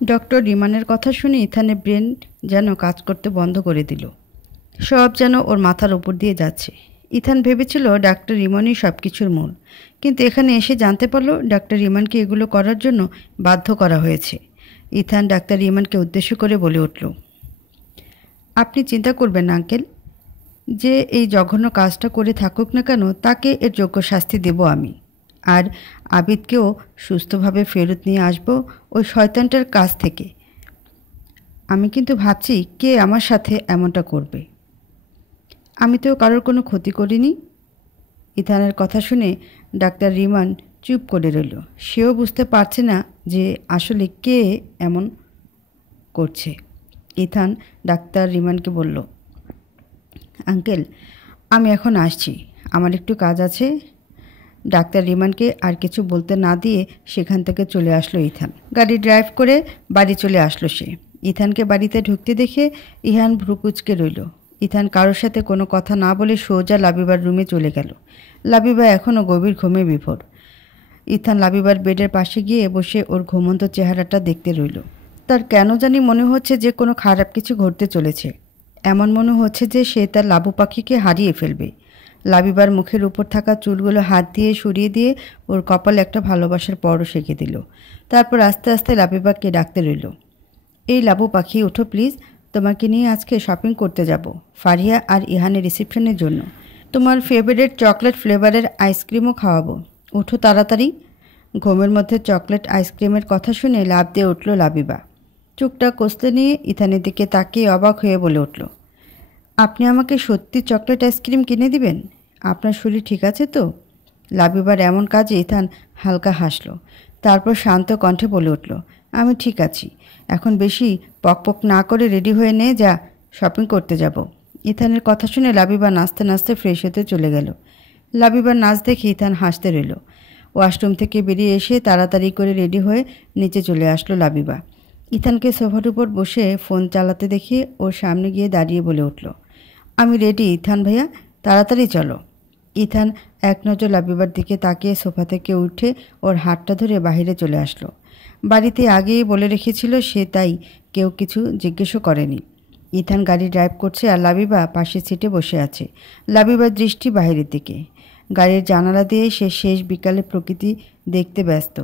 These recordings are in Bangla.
ডক্টর রিমানের কথা শুনে ইথানের ব্রেন যেন কাজ করতে বন্ধ করে দিল। সব যেন ওর মাথার উপর দিয়ে যাচ্ছে। ইথান ভেবেছিল ডাক্তার রিমানই সব কিছুর মূল, কিন্তু এখানে এসে জানতে পারলো ডাক্তার রিমানকে এগুলো করার জন্য বাধ্য করা হয়েছে। ইথান ডাক্তার রিমানকে উদ্দেশ্য করে বলে উঠল, আপনি চিন্তা করবেন না আঙ্কেল, যে এই জঘন্য কাজটা করে থাকুক না কেন তাকে এর যোগ্য শাস্তি দেব আমি। আর আবিদকেও সুস্থভাবে ফেরত নিয়ে আসব ওই শয়তানটার কাছ থেকে। আমি কিন্তু ভাবছি কে আমার সাথে এমনটা করবে। আমি তো কারোর কোনো ক্ষতি করিনি। ইথানের কথা শুনে ডাক্তার রিমান চুপ করে রইল। সেও বুঝতে পারছে না যে আসলে কে এমন করছে। ইথান ডাক্তার রিমানকে বলল, আঙ্কেল, আমি এখন আসছি, আমার একটু কাজ আছে। ডাক্তার রিমানকে আর কিছু বলতে না দিয়ে সেখান থেকে চলে আসলো ইথান। গাড়ি ড্রাইভ করে বাড়ি চলে আসলো সে। ইথানকে বাড়িতে ঢুকতে দেখে ইহান ভ্রুকুচকে রইল। ইথান কারোর সাথে কোনো কথা না বলে সোজা লাবিবার রুমে চলে গেল। লাবিবা এখনও গভীর ঘুমে বিভোর। ইথান লাবিবার বেডের পাশে গিয়ে বসে ওর ঘুমন্ত চেহারাটা দেখতে রইল। তার কেন জানি মনে হচ্ছে যে কোনো খারাপ কিছু ঘটতে চলেছে। এমন মনে হচ্ছে যে সে তার লাবু পাখিকে হারিয়ে ফেলবে। লাবিবার মুখের উপর থাকা চুলগুলো হাত দিয়ে সরিয়ে দিয়ে ওর কপালে একটা ভালোবাসার পরশ এঁকে দিল। তারপর আস্তে আস্তে লাবিবাকে ডাকতে রইল, এই লাবু পাখি ওঠো প্লিজ, তোমাকে নিয়ে আজকে শপিং করতে যাব, ফারিয়া আর ইহানের রিসেপশনের জন্য। তোমার ফেভারিট চকলেট ফ্লেভারের আইসক্রিমও খাওয়াবো, ওঠো তাড়াতাড়ি। ঘুমের মধ্যে চকলেট আইসক্রিমের কথা শুনে লাফ দিয়ে উঠল লাবিবা। চোখটা কষলে নিয়ে ইথানের দিকে তাকিয়ে অবাক হয়ে বলে উঠল, আপনি আমাকে সত্যি চকলেট আইসক্রিম কিনে দিবেন? আপনার শরীর ঠিক আছে তো? লাবিবার এমন কাজে ইথান হালকা হাসল। তারপর শান্ত কণ্ঠে বলে উঠল, আমি ঠিক আছি, এখন বেশি পকপক না করে রেডি হয়ে নে, যা, শপিং করতে যাব। ইথানের কথা শুনে লাবিবা নাচতে নাচতে ফ্রেশ হতে চলে গেল। লাবিবার নাচ দেখে ইথান হাসতে রইল। ওয়াশরুম থেকে বেরিয়ে এসে তাড়াতাড়ি করে রেডি হয়ে নিচে চলে আসলো লাবিবা। ইথানকে সোফার উপর বসে ফোন চালাতে দেখে ওর সামনে গিয়ে দাঁড়িয়ে বলে উঠল, আমি রেডি ইথান ভাইয়া, তাড়াতাড়ি চলো। ইথান এক নজর লাবিবার দিকে তাকিয়ে সোফা থেকে উঠে ওর হাতটা ধরে বাইরে চলে আসলো। বাড়িতে আগেই বলে রেখেছিল সে, তাই কেউ কিছু জিজ্ঞেসও করেনি। ইথান গাড়ি ড্রাইভ করছে আর লাবিবা পাশের সিটে বসে আছে। লাবিবার দৃষ্টি বাইরের দিকে। গাড়ির জানালা দিয়ে সে শেষ বিকালে প্রকৃতি দেখতে ব্যস্ত।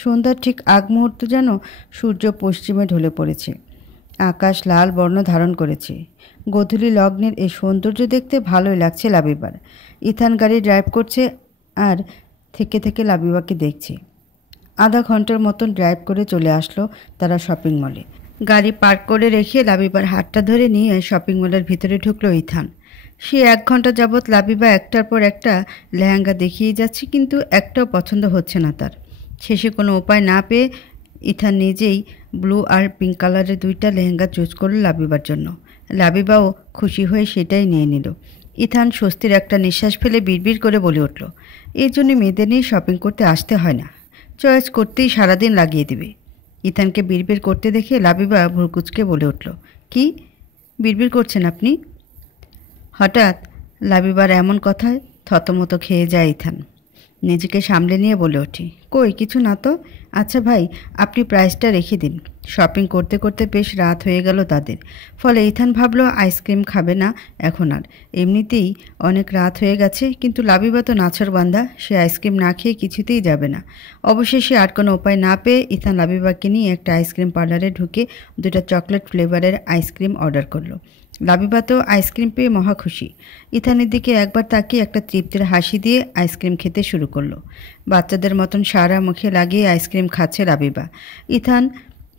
সন্ধ্যার ঠিক আগ মুহূর্ত যেন সূর্য পশ্চিমে ঢলে পড়েছে। আকাশ লাল বর্ণ ধারণ করেছে। গোধূলি লগ্নের এই সৌন্দর্য দেখতে ভালোই লাগছে লাবিবার। ইথান গাড়ি ড্রাইভ করছে আর থেকে থেকে লাবিবাকে দেখছে। আধা ঘন্টার মতন ড্রাইভ করে চলে আসলো তারা শপিং মলে। গাড়ি পার্ক করে রেখে লাবিবার হাতটা ধরে নিয়ে শপিং মলের ভিতরে ঢুকলো ইথান। সে 1 ঘন্টা যাবৎ লাবিবা একটার পর একটা লেহেঙ্গা দেখিয়ে যাচ্ছে, কিন্তু একটাও পছন্দ হচ্ছে না তার। শেষে কোনো উপায় না পেয়ে ইথান নিজেই ব্লু আর পিঙ্ক কালারের 2টা লেহেঙ্গা চুজ করলো লাবিবার জন্য। লাবিবাও খুশি হয়ে সেটাই নিয়ে নিল। ইথান স্বস্তির একটা নিঃশ্বাস ফেলে বিড়বিড় করে বলে উঠল, এর জন্য মেয়েদের নিয়ে শপিং করতে আসতে হয় না, চয়েস করতেই সারাদিন লাগিয়ে দিবে। ইথানকে বিড়বিড় করতে দেখে লাবিবা ভ্রুকুচকে বলে উঠল, কি বিড়বিড় করছেন আপনি? হঠাৎ লাবিবার এমন কথায় থতমত খেয়ে যায় ইথান। নিজেকে সামলে নিয়ে বলে ওঠে, কই কিছু না তো। আচ্ছা ভাই, আপনি প্রাইসটা রেখে দিন। শপিং করতে করতে বেশ রাত হয়ে গেল তাদের। ফলে ইথান ভাবলো আইসক্রিম খাবে না এখন আর, এমনিতেই অনেক রাত হয়ে গেছে। কিন্তু লাবিবা তো নাছোড়বান্দা, সে আইসক্রিম না খেয়ে কিছুতেই যাবে না। অবশেষে আর কোনো উপায় না পেয়ে ইথান লাবিবাকে নিয়ে একটা আইসক্রিম পার্লারে ঢুকে 2টা চকলেট ফ্লেভারের আইসক্রিম অর্ডার করলো। লাবিবা তো আইসক্রিম পেয়ে মহা খুশি। ইথানের দিকে একবার তাকিয়ে একটা তৃপ্তির হাসি দিয়ে আইসক্রিম খেতে শুরু করলো। বাচ্চাদের মতন সারা মুখে লাগিয়ে আইসক্রিম খাচ্ছে লাবিবা। ইথান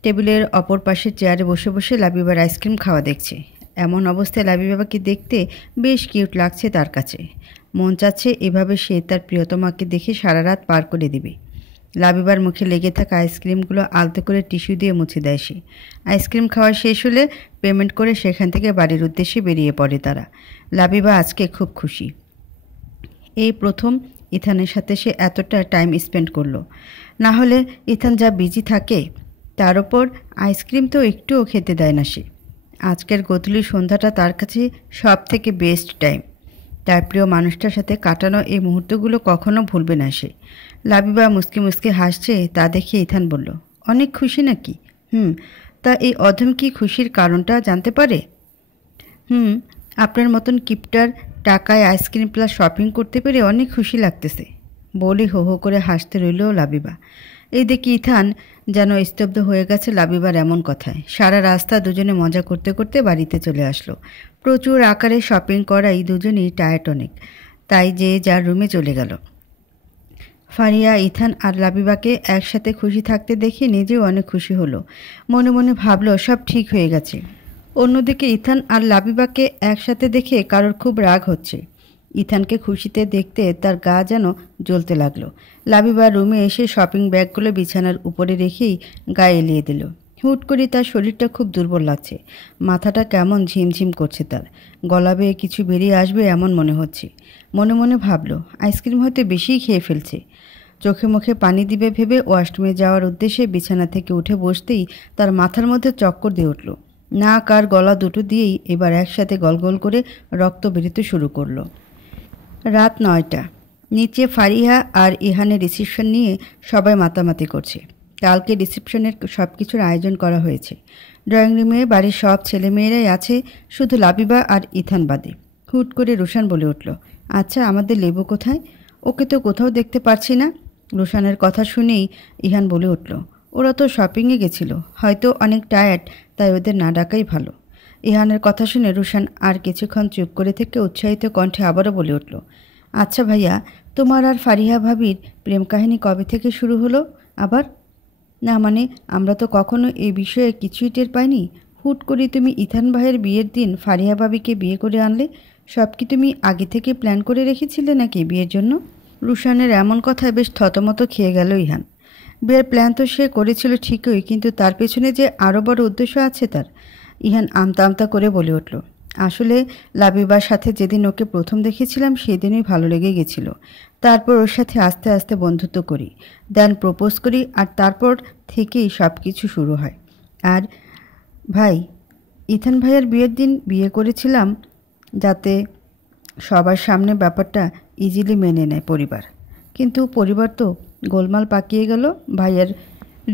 টেবিলের অপর পাশের চেয়ারে বসে বসে লাবিবার আইসক্রিম খাওয়া দেখছে। এমন অবস্থায় লাবিবাকে দেখতে বেশ কিউট লাগছে তার কাছে। মন চাচ্ছে এভাবে সে তার প্রিয়তমাকে দেখে সারা রাত পার করে দিবে। লাবিবার মুখে লেগে থাকা আইসক্রিমগুলো আলতো করে টিস্যু দিয়ে মুছে দেয় সে। আইসক্রিম খাওয়া শেষ হলে পেমেন্ট করে সেখান থেকে বাড়ির উদ্দেশ্যে বেরিয়ে পড়ে তারা। লাবিবা আজকে খুব খুশি। এই প্রথম ইথানের সাথে সে এতটা টাইম স্পেন্ড করলো। না হলে ইথান যা বিজি থাকে, তার ওপর আইসক্রিম তো একটুও খেতে দেয় না সে। আজকের গোধূলির সন্ধ্যাটা তার কাছে সব থেকে বেস্ট টাইম। তার প্রিয় মানুষটার সাথে কাটানো এই মুহূর্তগুলো কখনো ভুলবে না সে। লাবিবা মুসকি মুসকি হাসছে, তা দেখে ইথান বলল, অনেক খুশি নাকি? হুম, তা এই অধম কি খুশির কারণটা জানতে পারে? হুম, আপনার মতন কিপটার টাকায় আইসক্রিম প্লাস শপিং করতে পেরে অনেক খুশি লাগতেছে, বলে হো হো করে হাসতে রইল লাবিবা। এই দেখি ইথান যেন স্তব্ধ হয়ে গেছে লাবিবার এমন কথায়। সারা রাস্তা দুজনে মজা করতে করতে বাড়িতে চলে আসলো। প্রচুর আকারে শপিং করাই দুজনেই টায়ার্ড অনেক, তাই যে যার রুমে চলে গেল। ফারিয়া, ইথান আর লাবিবাকে একসাথে খুশি থাকতে দেখে নিজেও অনেক খুশি হলো। মনে মনে ভাবলো সব ঠিক হয়ে গেছে। অন্যদিকে ইথান আর লাবিবাকে একসাথে দেখে কারোর খুব রাগ হচ্ছে। ইথানকে খুশিতে দেখতে তার গা যেন জ্বলতে লাগলো। লাবিবার রুমে এসে শপিং ব্যাগগুলো বিছানার উপরে রেখেই গায়ে এলিয়ে দিল। হুট করে তার শরীরটা খুব দুর্বল লাগছে, মাথাটা কেমন ঝিমঝিম করছে, তার গলা বেয়ে কিছু বেরিয়ে আসবে এমন মনে হচ্ছে। মনে মনে ভাবলো আইসক্রিম হয়তো বেশিই খেয়ে ফেলছে। চোখে মুখে পানি দিবে ভেবে ওয়াশরুমে যাওয়ার উদ্দেশ্যে বিছানা থেকে উঠে বসতেই তার মাথার মধ্যে চক্কর দিয়ে উঠল। নাক আর গলা দুটো দিয়েই এবার একসাথে গলগল করে রক্ত বেরোতে শুরু করলো। রাত ৯টা। নিচে ফারিহা আর ইহানের রিসেপশন নিয়ে সবাই মাতামাতি করছে। কালকে রিসেপশনের সব কিছুর আয়োজন করা হয়েছে। ড্রয়িং রুমে বাড়ির সব ছেলেমেয়েরাই আছে, শুধু লাবিবা আর ইথান বাদে। হুট করে রুশান বলে উঠল, আচ্ছা আমাদের লেবু কোথায়? ওকে তো কোথাও দেখতে পারছি না। রুশানের কথা শুনেই ইহান বলে উঠল, ওরা তো শপিংয়ে গেছিল, হয়তো অনেক টায়ার্ড, তাই ওদের না ডাকাই ভালো। ইহানের কথা শুনে রুশান আর কিছুক্ষণ চুপ করে থেকে উৎসাহিত কণ্ঠে আবারও বলে উঠল, আচ্ছা ভাইয়া, তোমার আর ফারিহা ভাবির প্রেম কাহিনী কবে থেকে শুরু হলো আবার? না মানে আমরা তো কখনো এই বিষয়ে কিছুই টের পাইনি। হুট করে তুমি ইথান ভাইয়ের বিয়ের দিন ফারিহা ভাবিকে বিয়ে করে আনলে। সব কি তুমি আগে থেকে প্ল্যান করে রেখেছিলে নাকি বিয়ের জন্য? রুশানের এমন কথায় বেশ থতমত খেয়ে গেল ইহান। বিয়ের প্ল্যান তো সে করেছিল ঠিকই, কিন্তু তার পেছনে যে আরও বড় উদ্দেশ্য আছে তার। ইহান আমতা আমতা করে বলে উঠল, আসলে লাবিবার সাথে যেদিন ওকে প্রথম দেখেছিলাম সেদিনই ভালো লেগে গেছিল। তারপর ওর সাথে আস্তে আস্তে বন্ধুত্ব করি, দেন প্রপোজ করি, আর তারপর থেকেই সব কিছু শুরু হয়। আর ভাই, ইথান ভাইয়ের বিয়ের দিন বিয়ে করেছিলাম যাতে সবার সামনে ব্যাপারটা ইজিলি মেনে নেয় পরিবার। কিন্তু পরিবার তো গোলমাল পাকিয়ে গেল ভাইয়ের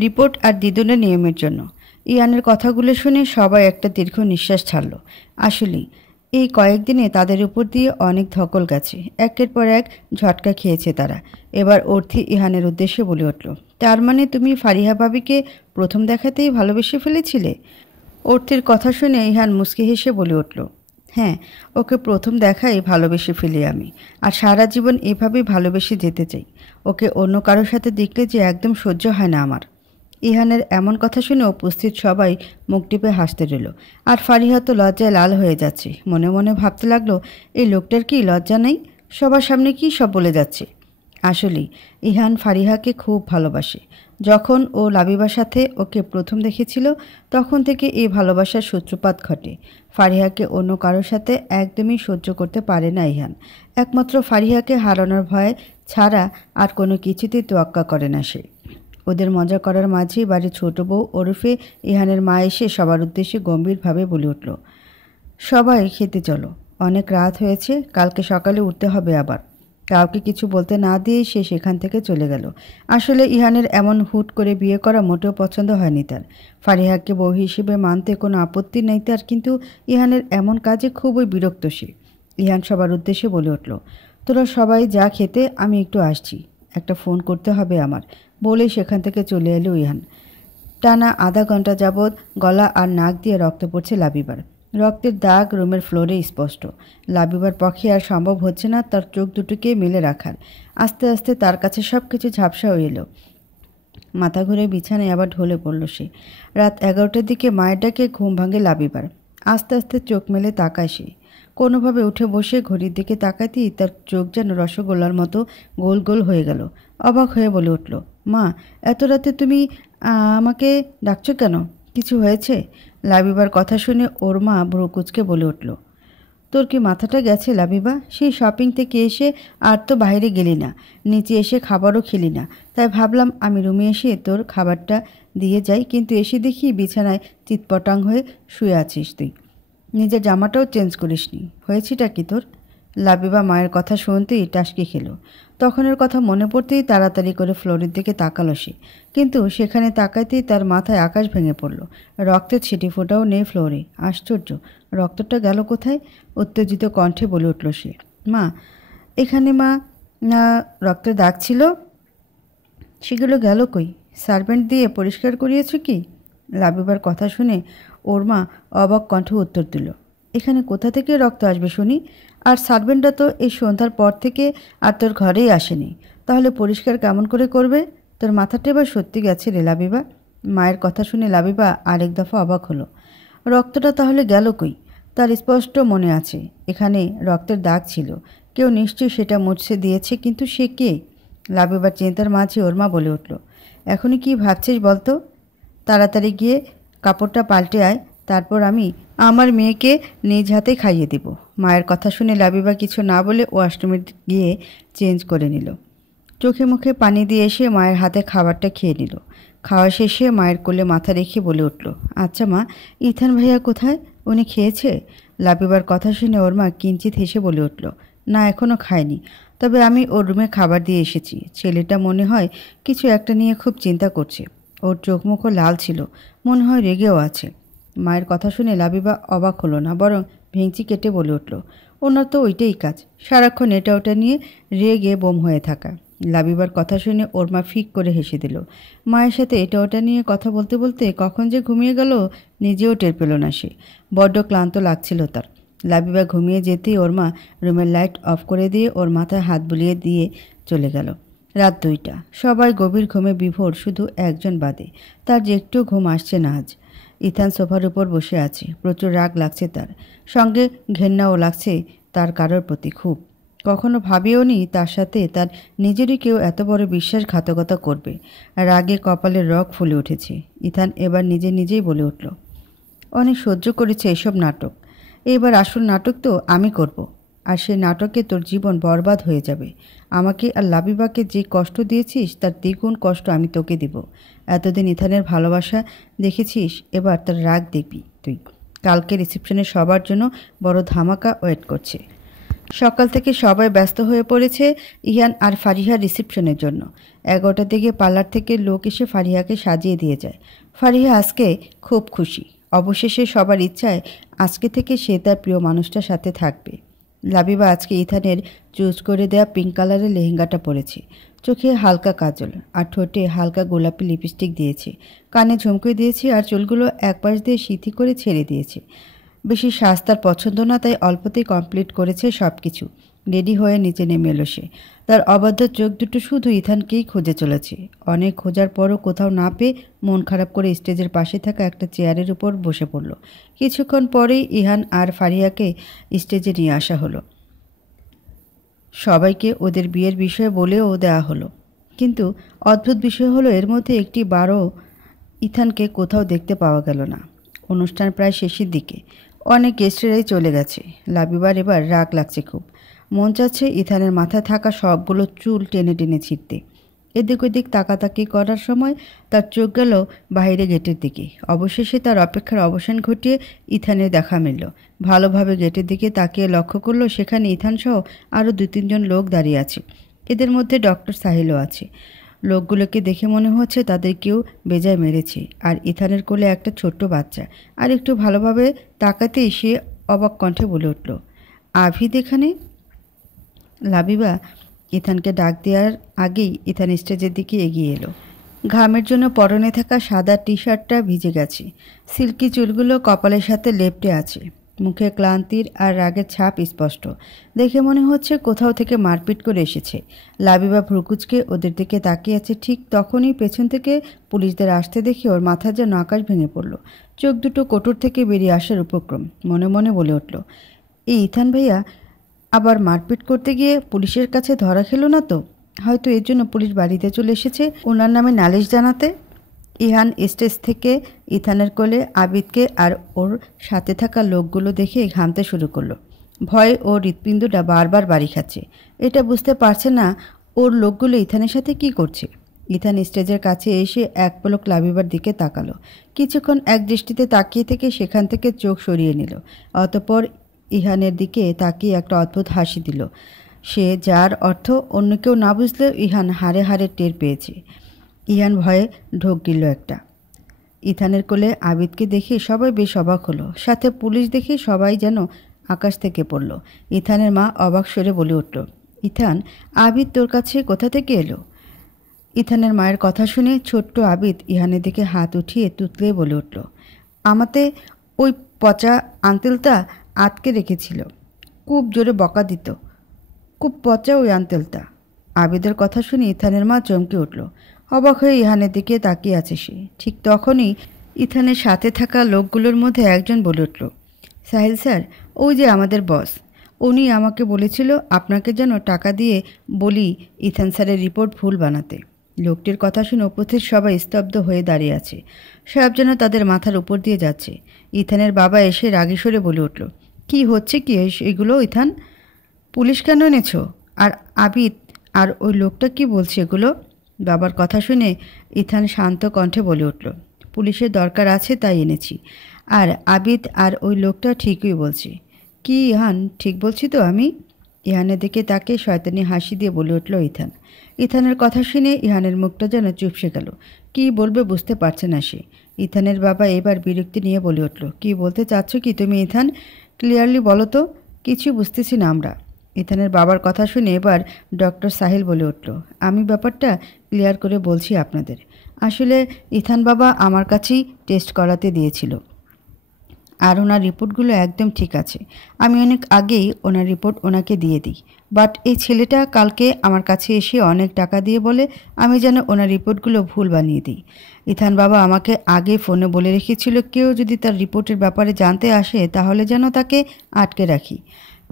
রিপোর্ট আর দিদুনের নিয়মের জন্য। ইয়ানের কথাগুলো শুনে সবাই একটা দীর্ঘ নিঃশ্বাস ছাড়ল। আসলেই এই কয়েকদিনে তাদের উপর দিয়ে অনেক ধকল গেছে, একের পর এক ঝটকা খেয়েছে তারা। এবার অর্থি ইহানের উদ্দেশ্যে বলে উঠল, তার মানে তুমি ফারিহা ভাবিকে প্রথম দেখাতেই ভালোবেসে ফেলেছিলে? অর্থির কথা শুনে ইহান মুচকি হেসে বলে উঠল, হ্যাঁ, ওকে প্রথম দেখাই ভালোবেসে ফেলি আমি, আর সারা জীবন এভাবেই ভালোবেসে যেতে চাই। ওকে অন্য কারোর সাথে দেখলে যে একদম সহ্য হয় না আমার। ইহানের এমন কথা শুনে উপস্থিত সবাই মুখ টিপে হাসতে রইল। আর ফারিহা তো লজ্জায় লাল হয়ে যাচ্ছে। মনে মনে ভাবতে লাগলো, এই লোকটার কি লজ্জা নেই? সবার সামনে কি সব বলে যাচ্ছে। আসলেই ইহান ফারিহাকে খুব ভালোবাসে। যখন ও লাবিবার সাথে ওকে প্রথম দেখেছিল তখন থেকে এই ভালোবাসার সূত্রপাত ঘটে। ফারিহাকে অন্য কারোর সাথে একদমই সহ্য করতে পারে না ইহান। একমাত্র ফারিহাকে হারানোর ভয় ছাড়া আর কোনো কিছুতেই তোয়াক্কা করে না সে। ওদের মজা করার মাঝেই বাড়ির ছোট বউ ওরফে ইহানের মা এসে সবার উদ্দেশ্যে গম্ভীরভাবে বলে উঠল, সবাই খেতে চলো, অনেক রাত হয়েছে, কালকে সকালে উঠতে হবে আবার। কাউকে কিছু বলতে না দিয়েই সে সেখান থেকে চলে গেল। আসলে ইহানের এমন হুট করে বিয়ে করা মোটেও পছন্দ হয়নি তার। ফারিহাকে বউ হিসেবে মানতে কোনো আপত্তি নেই তার, কিন্তু ইহানের এমন কাজে খুবই বিরক্ত সে। ইহান সবার উদ্দেশ্যে বলে উঠল, তোরা সবাই যা খেতে, আমি একটু আসছি, একটা ফোন করতে হবে আমার, বলেই সেখান থেকে চলে এলো ইহান। টানা আধা ঘন্টা যাবৎ গলা আর নাক দিয়ে রক্ত পড়ছে লাবিবার। রক্তের দাগ রুমের ফ্লোরে স্পষ্ট। লাবিবার পক্ষে আর সম্ভব হচ্ছে না তার চোখ দুটোকে মেলে রাখার। আস্তে আস্তে তার কাছে সব কিছু ঝাপসা হয়ে এলো। মাথা ঘুরে বিছানায় আবার ঢলে পড়ল সে। রাত 11টার দিকে মায়ের ডাকে ঘুম ভাঙে লাবিবার। আস্তে আস্তে চোখ মেলে তাকায় সে। কোনোভাবে উঠে বসে ঘড়ির দিকে তাকাতেই তার চোখ যেন রসগোল্লার মতো গোল গোল হয়ে গেল। অবাক হয়ে বলে উঠল, মা, এত রাতে তুমি আমাকে ডাকছো কেন? কিছু হয়েছে? লাবিবার কথা শুনে ওর মা ভ্রু কুঁচকে বলে উঠল, তোর কি মাথাটা গেছে লাবিবা? সেই শপিং থেকে এসে আর তো বাইরে গেলি না, নিচে এসে খাবারও খেলি না, তাই ভাবলাম আমি রুমে এসে তোর খাবারটা দিয়ে যাই, কিন্তু এসে দেখি বিছানায় চিৎপটাং হয়ে শুয়ে আছিস তুই, নিজের জামাটাও চেঞ্জ করিসনি। হয়েছিটা কি তোর? লাবিবা মায়ের কথা শুনতেই টাসকি খেল। তখনের কথা মনে পড়তেই তাড়াতাড়ি করে ফ্লোরের দিকে তাকালো সে, কিন্তু সেখানে তাকাইতেই তার মাথায় আকাশ ভেঙে পড়ল। রক্তের ছিটি ফোটাও নেই ফ্লোরে। আশ্চর্য, রক্তটা গেল কোথায়? উত্তেজিত কণ্ঠে বলে উঠল সে। মা, এখানে মা, না রক্তের দাগ ছিল, সেগুলো গেল কই? সার্ভেন্ট দিয়ে পরিষ্কার করিয়েছ কি? লাবিবার কথা শুনে ওর মা অবাক কণ্ঠে উত্তর দিল, এখানে কোথা থেকে রক্ত আসবে শুনি? আর সার্ভেন্টরা তো এই সন্ধ্যার পর থেকে আর তোর ঘরেই আসেনি, তাহলে পরিষ্কার কেমন করে করবে? তোর মাথাটা এবার সত্যি গেছে রে লাবিবা। মায়ের কথা শুনে লাবিবা আরেক দফা অবাক হলো। রক্তটা তাহলে গেল কই? তার স্পষ্ট মনে আছে এখানে রক্তের দাগ ছিল, কেউ নিশ্চয়ই সেটা মুছে দিয়েছে, কিন্তু সে কে? লাবিবার চিন্তার মাঝে ওর মা বলে উঠল, এখনই কি ভাবছিস বলতো? তাড়াতাড়ি গিয়ে কাপড়টা পাল্টে আয়, তারপর আমি আমার মেয়েকে নিজ হাতে খাইয়ে দেব। মায়ের কথা শুনে লাবিবা কিছু না বলে ওয়াশরুমে গিয়ে চেঞ্জ করে নিল। চোখে মুখে পানি দিয়ে এসে মায়ের হাতে খাবারটা খেয়ে নিল। খাওয়া শেষে মায়ের কোলে মাথা রেখে বলে উঠল, আচ্ছা মা, ইথান ভাইয়া কোথায়? উনি খেয়েছে? লাবিবার কথা শুনে ওর মা কিঞ্চিত হেসে বলে উঠল, না এখনও খায়নি, তবে আমি ওর রুমে খাবার দিয়ে এসেছি। ছেলেটা মনে হয় কিছু একটা নিয়ে খুব চিন্তা করছে। ওর চোখ মুখও লাল ছিল, মনে হয় রেগেও আছে। মায়ের কথা শুনে লাবিবা অবাক হলো না, বরং ভেঙচি কেটে বলে উঠল, ওনার তো ওইটাই কাজ, সারাক্ষণ এটা ওটা নিয়ে রেগে বোম হয়ে থাকা। লাবিবার কথা শুনে ওর মা ফিক করে হেসে দিল। মায়ের সাথে এটা ওটা নিয়ে কথা বলতে বলতে কখন যে ঘুমিয়ে গেল নিজেও টের পেল না সে। বড্ড ক্লান্ত লাগছিল তার। লাবিবা ঘুমিয়ে যেতেই ওর মা রুমের লাইট অফ করে দিয়ে ওর মাথায় হাত বুলিয়ে দিয়ে চলে গেল। রাত 2টা, সবাই গভীর ঘুমে বিভোর, শুধু একজন বাদে। তার যে একটু ঘুম আসছে না আজ। ইথান সোফার উপর বসে আছে, প্রচুর রাগ লাগছে তার, সঙ্গে ঘেন্নাও লাগছে তার কারোর প্রতি খুব। কখনো ভাবেও নি তার সাথে তার নিজেরই কেউ এত বড় বিশ্বাসঘাতকতা করবে। রাগে কপালের রগ ফুলে উঠেছে। ইথান এবার নিজেই বলে উঠল, অনেক সহ্য করেছে এসব নাটক, এবার আসল নাটক তো আমি করব, আর সেই নাটকে তোর জীবন বরবাদ হয়ে যাবে। আমাকে আর লাবিবাকে যে কষ্ট দিয়েছিস তার দ্বিগুণ কষ্ট আমি তোকে দেব। এতদিন ইথানের ভালোবাসা দেখেছিস, এবার তার রাগ দেখবি তুই। কালকে রিসেপশনে সবার জন্য বড় ধামাকা ওয়েট করছে। সকাল থেকে সবাই ব্যস্ত হয়ে পড়েছে ইহান আর ফারিহার রিসেপশনের জন্য। 11টার দিকে পার্লার থেকে লোক এসে ফারিহাকে সাজিয়ে দিয়ে যায়। ফারিহা আজকে খুব খুশি। অবশেষে সবার ইচ্ছায় আজকে থেকে সে তার প্রিয় মানুষটার সাথে থাকবে। লাবিবা আজকে ইথানের চুজ করে দেয়া পিঙ্ক কালারের লেহেঙ্গাটা পরেছে। চোখে হালকা কাজল আর ঠোঁটে হালকা গোলাপি লিপস্টিক দিয়েছে, কানে ঝুমকে দিয়েছে আর চুলগুলো একপাশ দিয়ে সিথি করে ছেড়ে দিয়েছে। বেশি সাজ তার পছন্দ না, তাই অল্পতেই কমপ্লিট করেছে সব কিছু। রেডি হয়ে নিচে নেমে এলো সে। তার অবাধ্য চোখ দুটো শুধু ইথানকেই খুঁজে চলেছে। অনেক খোঁজার পরও কোথাও না পেয়ে মন খারাপ করে স্টেজের পাশে থাকা একটা চেয়ারের উপর বসে পড়ল। কিছুক্ষণ পরেই ইহান আর ফারিয়াকে স্টেজে নিয়ে আসা হলো। সবাইকে ওদের বিয়ের বিষয়ে বলেও দেওয়া হলো, কিন্তু অদ্ভুত বিষয় হলো এর মধ্যে একটি বারও ইথানকে কোথাও দেখতে পাওয়া গেল না। অনুষ্ঠান প্রায় শেষের দিকে, অনেক গেস্টেরাই চলে গেছে। লাবিবার এবার রাগ লাগছে খুব। মন চাচ্ছে ইথানের মাথায় থাকা সবগুলো চুল টেনে টেনে ছিঁড়তে। এদিক ওদিক তাকাতাকি করার সময় তার চোখ গেল বাইরে গেটের দিকে। অবশেষে তার অপেক্ষার অবসান ঘটিয়ে ইথানের দেখা মিলল। ভালোভাবে গেটের দিকে তাকিয়ে লক্ষ্য করলো সেখানে ইথানসহ আরও 2-3 জন লোক দাঁড়িয়ে আছে। এদের মধ্যে ডক্টর সাহিলও আছে। লোকগুলোকে দেখে মনে হচ্ছে তাদের কেউ বেজায় মেরেছে। আর ইথানের কোলে একটা ছোট্ট বাচ্চা। আর একটু ভালোভাবে তাকাতেই সে অবাক কণ্ঠে বলে উঠল, আভিদ এখানে? লাবিবা ইথানকে ডাক দেওয়ার আগেই ইথান স্টেজের দিকে এগিয়ে এলো। ঘামের জন্য পরনে থাকা সাদা টি শার্টটা ভিজে গেছে। সিল্কি চুলগুলো কপালের সাথে লেপ্টে আছে। মুখে ক্লান্তির আর রাগের ছাপ স্পষ্ট। দেখে মনে হচ্ছে কোথাও থেকে মারপিট করে এসেছে। লাবিবা ভ্রুকুচকে ওদের দিকে তাকিয়ে আছে। ঠিক তখনই পেছন থেকে পুলিশদের আসতে দেখে ওর মাথা যেন আকাশ ভেঙে পড়ল। চোখ দুটো কোটর থেকে বেরিয়ে আসার উপক্রম। মনে মনে বলে উঠল, এই ইথান ভাইয়া আবার মারপিট করতে গিয়ে পুলিশের কাছে ধরা খেলো না তো? হয়তো এর জন্য পুলিশ বাড়িতে চলে এসেছে ওনার নামে নালিশ জানাতে। ইহান স্টেজ থেকে ইথানের কোলে আবিদকে আর ওর সাথে থাকা লোকগুলো দেখে ঘামতে শুরু করলো। ভয়ে ওর হৃৎপিণ্ডটা বারবার বাড়ি খাচ্ছে। এটা বুঝতে পারছে না ওর লোকগুলো ইথানের সাথে কি করছে। ইথান স্টেজের কাছে এসে এক পলক লাবিবার দিকে তাকালো। কিছুক্ষণ এক দৃষ্টিতে তাকিয়ে থেকে সেখান থেকে চোখ সরিয়ে নিল। অতঃপর ইহানের দিকে তাকিয়ে একটা অদ্ভুত হাসি দিল। সে যার অর্থ অন্য কেউ না বুঝলেও ইহান হাড়ে হাড়ে টের পেয়েছে। ইহান ভয়ে ঢোক গিল একটা। ইথানের কোলে আবিদকে দেখে সবাই বেশ অবাক হলো, সাথে পুলিশ দেখে সবাই যেন আকাশ থেকে পড়ল। ইথানের মা অবাক স্বরে বলে উঠল, ইথান, আবিদ তোর কাছে কোথা থেকে এলো? ইথানের মায়ের কথা শুনে ছোট্ট আবিদ ইহানের দিকে হাত উঠিয়ে তুতলে বলে উঠল, আমাতে ওই পচা আঙ্কেলটা আটকে রেখেছিল, খুব জোরে বকা দিত, খুব পচা ওই আঙ্কেলটা। আবিদের কথা শুনে ইথানের মা চমকে উঠল। অবাক হয়ে ইহানের দিকে তাকিয়ে আছে সে। ঠিক তখনই ইথানের সাথে থাকা লোকগুলোর মধ্যে একজন বলে উঠল, সাহিল স্যার, ওই যে আমাদের বস, উনি আমাকে বলেছিল আপনাকে যেন টাকা দিয়ে বলি ইথান স্যারের রিপোর্ট ভুল বানাতে। লোকটির কথা শুনে উপস্থিত সবাই স্তব্ধ হয়ে দাঁড়িয়ে আছে। সব যেন তাদের মাথার উপর দিয়ে যাচ্ছে। ইথানের বাবা এসে রাগী স্বরে বলে উঠল, কি হচ্ছে কি এগুলো ইথান? পুলিশ কেন এনেছ? আর আবিদ আর ওই লোকটা কি বলছে এগুলো? বাবার কথা শুনে ইথান শান্ত কণ্ঠে বলে উঠল, পুলিশের দরকার আছে তাই এনেছি। আর আবিদ আর ওই লোকটা ঠিকই বলছে। কি ইহান, ঠিক বলছি তো আমি? ইহানের দিকে তাকে শয়তানি হাসি দিয়ে বলে উঠল ইথান। ইথানের কথা শুনে ইহানের মুখটা যেন চুপসে গেল। কি বলবে বুঝতে পারছে না সে। ইথানের বাবা এবার বিরক্তি নিয়ে বলে উঠল, কি বলতে চাচ্ছ কি তুমি ইথান? ক্লিয়ারলি বলো তো, কিছু বুঝতেছি না আমরা। ইথানের বাবার কথা শুনে এবার ডক্টর সাহিল বলে উঠল, আমি ব্যাপারটা ক্লিয়ার করে বলছি আপনাদের। আসলে ইথান বাবা আমার কাছেই টেস্ট করাতে দিয়েছিল, আর ওনার রিপোর্টগুলো একদম ঠিক আছে। আমি অনেক আগেই ওনার রিপোর্ট ওনাকে দিয়ে দিই। বাট এই ছেলেটা কালকে আমার কাছে এসে অনেক টাকা দিয়ে বলে আমি যেন ওনার রিপোর্টগুলো ভুল বানিয়ে দিই। ইথান বাবা আমাকে আগে ফোনে বলে রেখেছিল কেউ যদি তার রিপোর্টের ব্যাপারে জানতে আসে তাহলে যেন তাকে আটকে রাখি।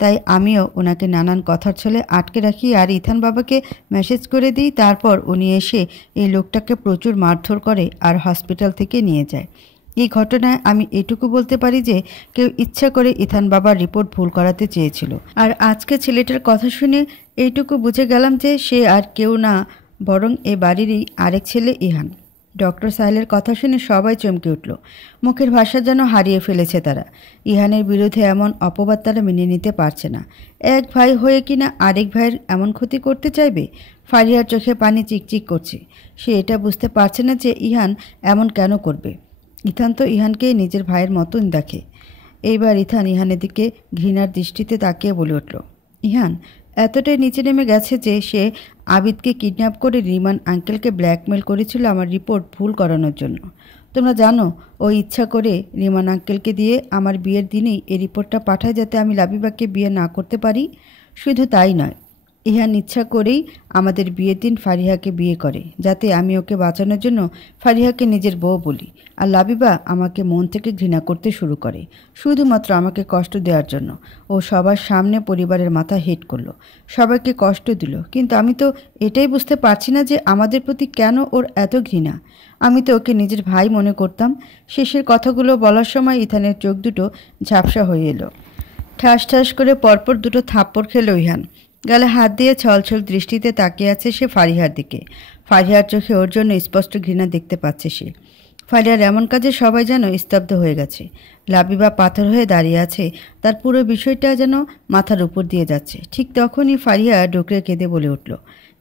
তাই আমিও ওনাকে নানান কথার ছলে আটকে রাখি আর ইথান বাবাকে মেসেজ করে দিই। তারপর উনি এসে এই লোকটাকে প্রচুর মারধর করে আর হসপিটাল থেকে নিয়ে যায়। এই ঘটনায় আমি এটুকু বলতে পারি যে কেউ ইচ্ছা করে ইথান বাবার রিপোর্ট ভুল করাতে চেয়েছিল। আর আজকে ছেলেটার কথা শুনে এইটুকু বুঝে গেলাম যে সে আর কেউ না, বরং এ বাড়িরই আরেক ছেলে ইহান। ডক্টর সাহেলের কথা শুনে সবাই চমকে উঠল। মুখের ভাষা যেন হারিয়ে ফেলেছে তারা। ইহানের বিরুদ্ধে এমন অপবাদ তারা মেনে নিতে পারছে না। এক ভাই হয়ে কিনা আরেক ভাইয়ের এমন ক্ষতি করতে চাইবে? ফারিয়ার চোখে পানি চিকচিক করছে। সে এটা বুঝতে পারছে না যে ইহান এমন কেন করবে। ইথান তো ইহানকে নিজের ভাইয়ের মতন দেখে। এইবার ইথান ইহানের দিকে ঘৃণার দৃষ্টিতে তাকিয়ে বলে উঠল, ইহান এতটাই নিচে নেমে গেছে যে সে আবিদকে কিডন্যাপ করে রিমান আঙ্কেলকে ব্ল্যাকমেল করেছিল আমার রিপোর্ট ভুল করানোর জন্য। তোমরা জানো ও ইচ্ছা করে রিমান আঙ্কেলকে দিয়ে আমার বিয়ের দিনেই এই রিপোর্টটা পাঠায় যাতে আমি লাবিবাকে বিয়ে না করতে পারি। শুধু তাই নয়, ইহান ইচ্ছা করেই আমাদের বিয়ের দিন ফারিহাকে বিয়ে করে যাতে আমি ওকে বাঁচানোর জন্য ফারিহাকে নিজের বউ বলি। আর লাবিবা আমাকে মন থেকে ঘৃণা করতে শুরু করে শুধুমাত্র আমাকে কষ্ট দেওয়ার জন্য। ও সবার সামনে পরিবারের মাথা হেট করলো, সবাইকে কষ্ট দিল। কিন্তু আমি তো এটাই বুঝতে পারছি না যে আমাদের প্রতি কেন ওর এত ঘৃণা। আমি তো ওকে নিজের ভাই মনে করতাম। শেষের কথাগুলো বলার সময় ইথানের চোখ দুটো ঝাপসা হয়ে এলো। ঠাস ঠাস করে পরপর দুটো থাপ্পড় খেলো ইহান। গালে হাত দিয়ে ছলছল দৃষ্টিতে তাকিয়ে আছে সে ফারিহার দিকে। ফারিহার চোখে ওর জন্য স্পষ্ট ঘৃণা দেখতে পাচ্ছে সে। ফারিহার এমন কাজে সবাই যেন স্তব্ধ হয়ে গেছে। লাবিবা পাথর হয়ে দাঁড়িয়ে আছে, তার পুরো বিষয়টা যেন মাথার উপর দিয়ে যাচ্ছে। ঠিক তখনই ফারিহা ডুকরে কেঁদে বলে উঠল,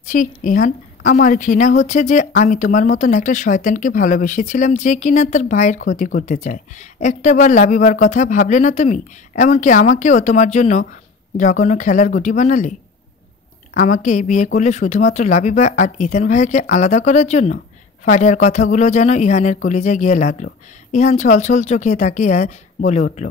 ছি ইহান, আমার ঘৃণা হচ্ছে যে আমি তোমার মতন একটা শয়তানকে ভালোবেসেছিলাম যে কিনা তার ভাইয়ের ক্ষতি করতে চায়। একটাবার লাবিবার কথা ভাবলে না তুমি? এমনকি আমাকেও তোমার জন্য জঘন্য খেলার গুটি বানালে। আমাকে বিয়ে করলে শুধুমাত্র লাবিবা আর ইথান ভাইকে আলাদা করার জন্য। ফারিহার কথাগুলো যেন ইহানের কলিজায় গিয়ে লাগলো। ইহান ছলছল চোখে তাকিয়ে বলে উঠল,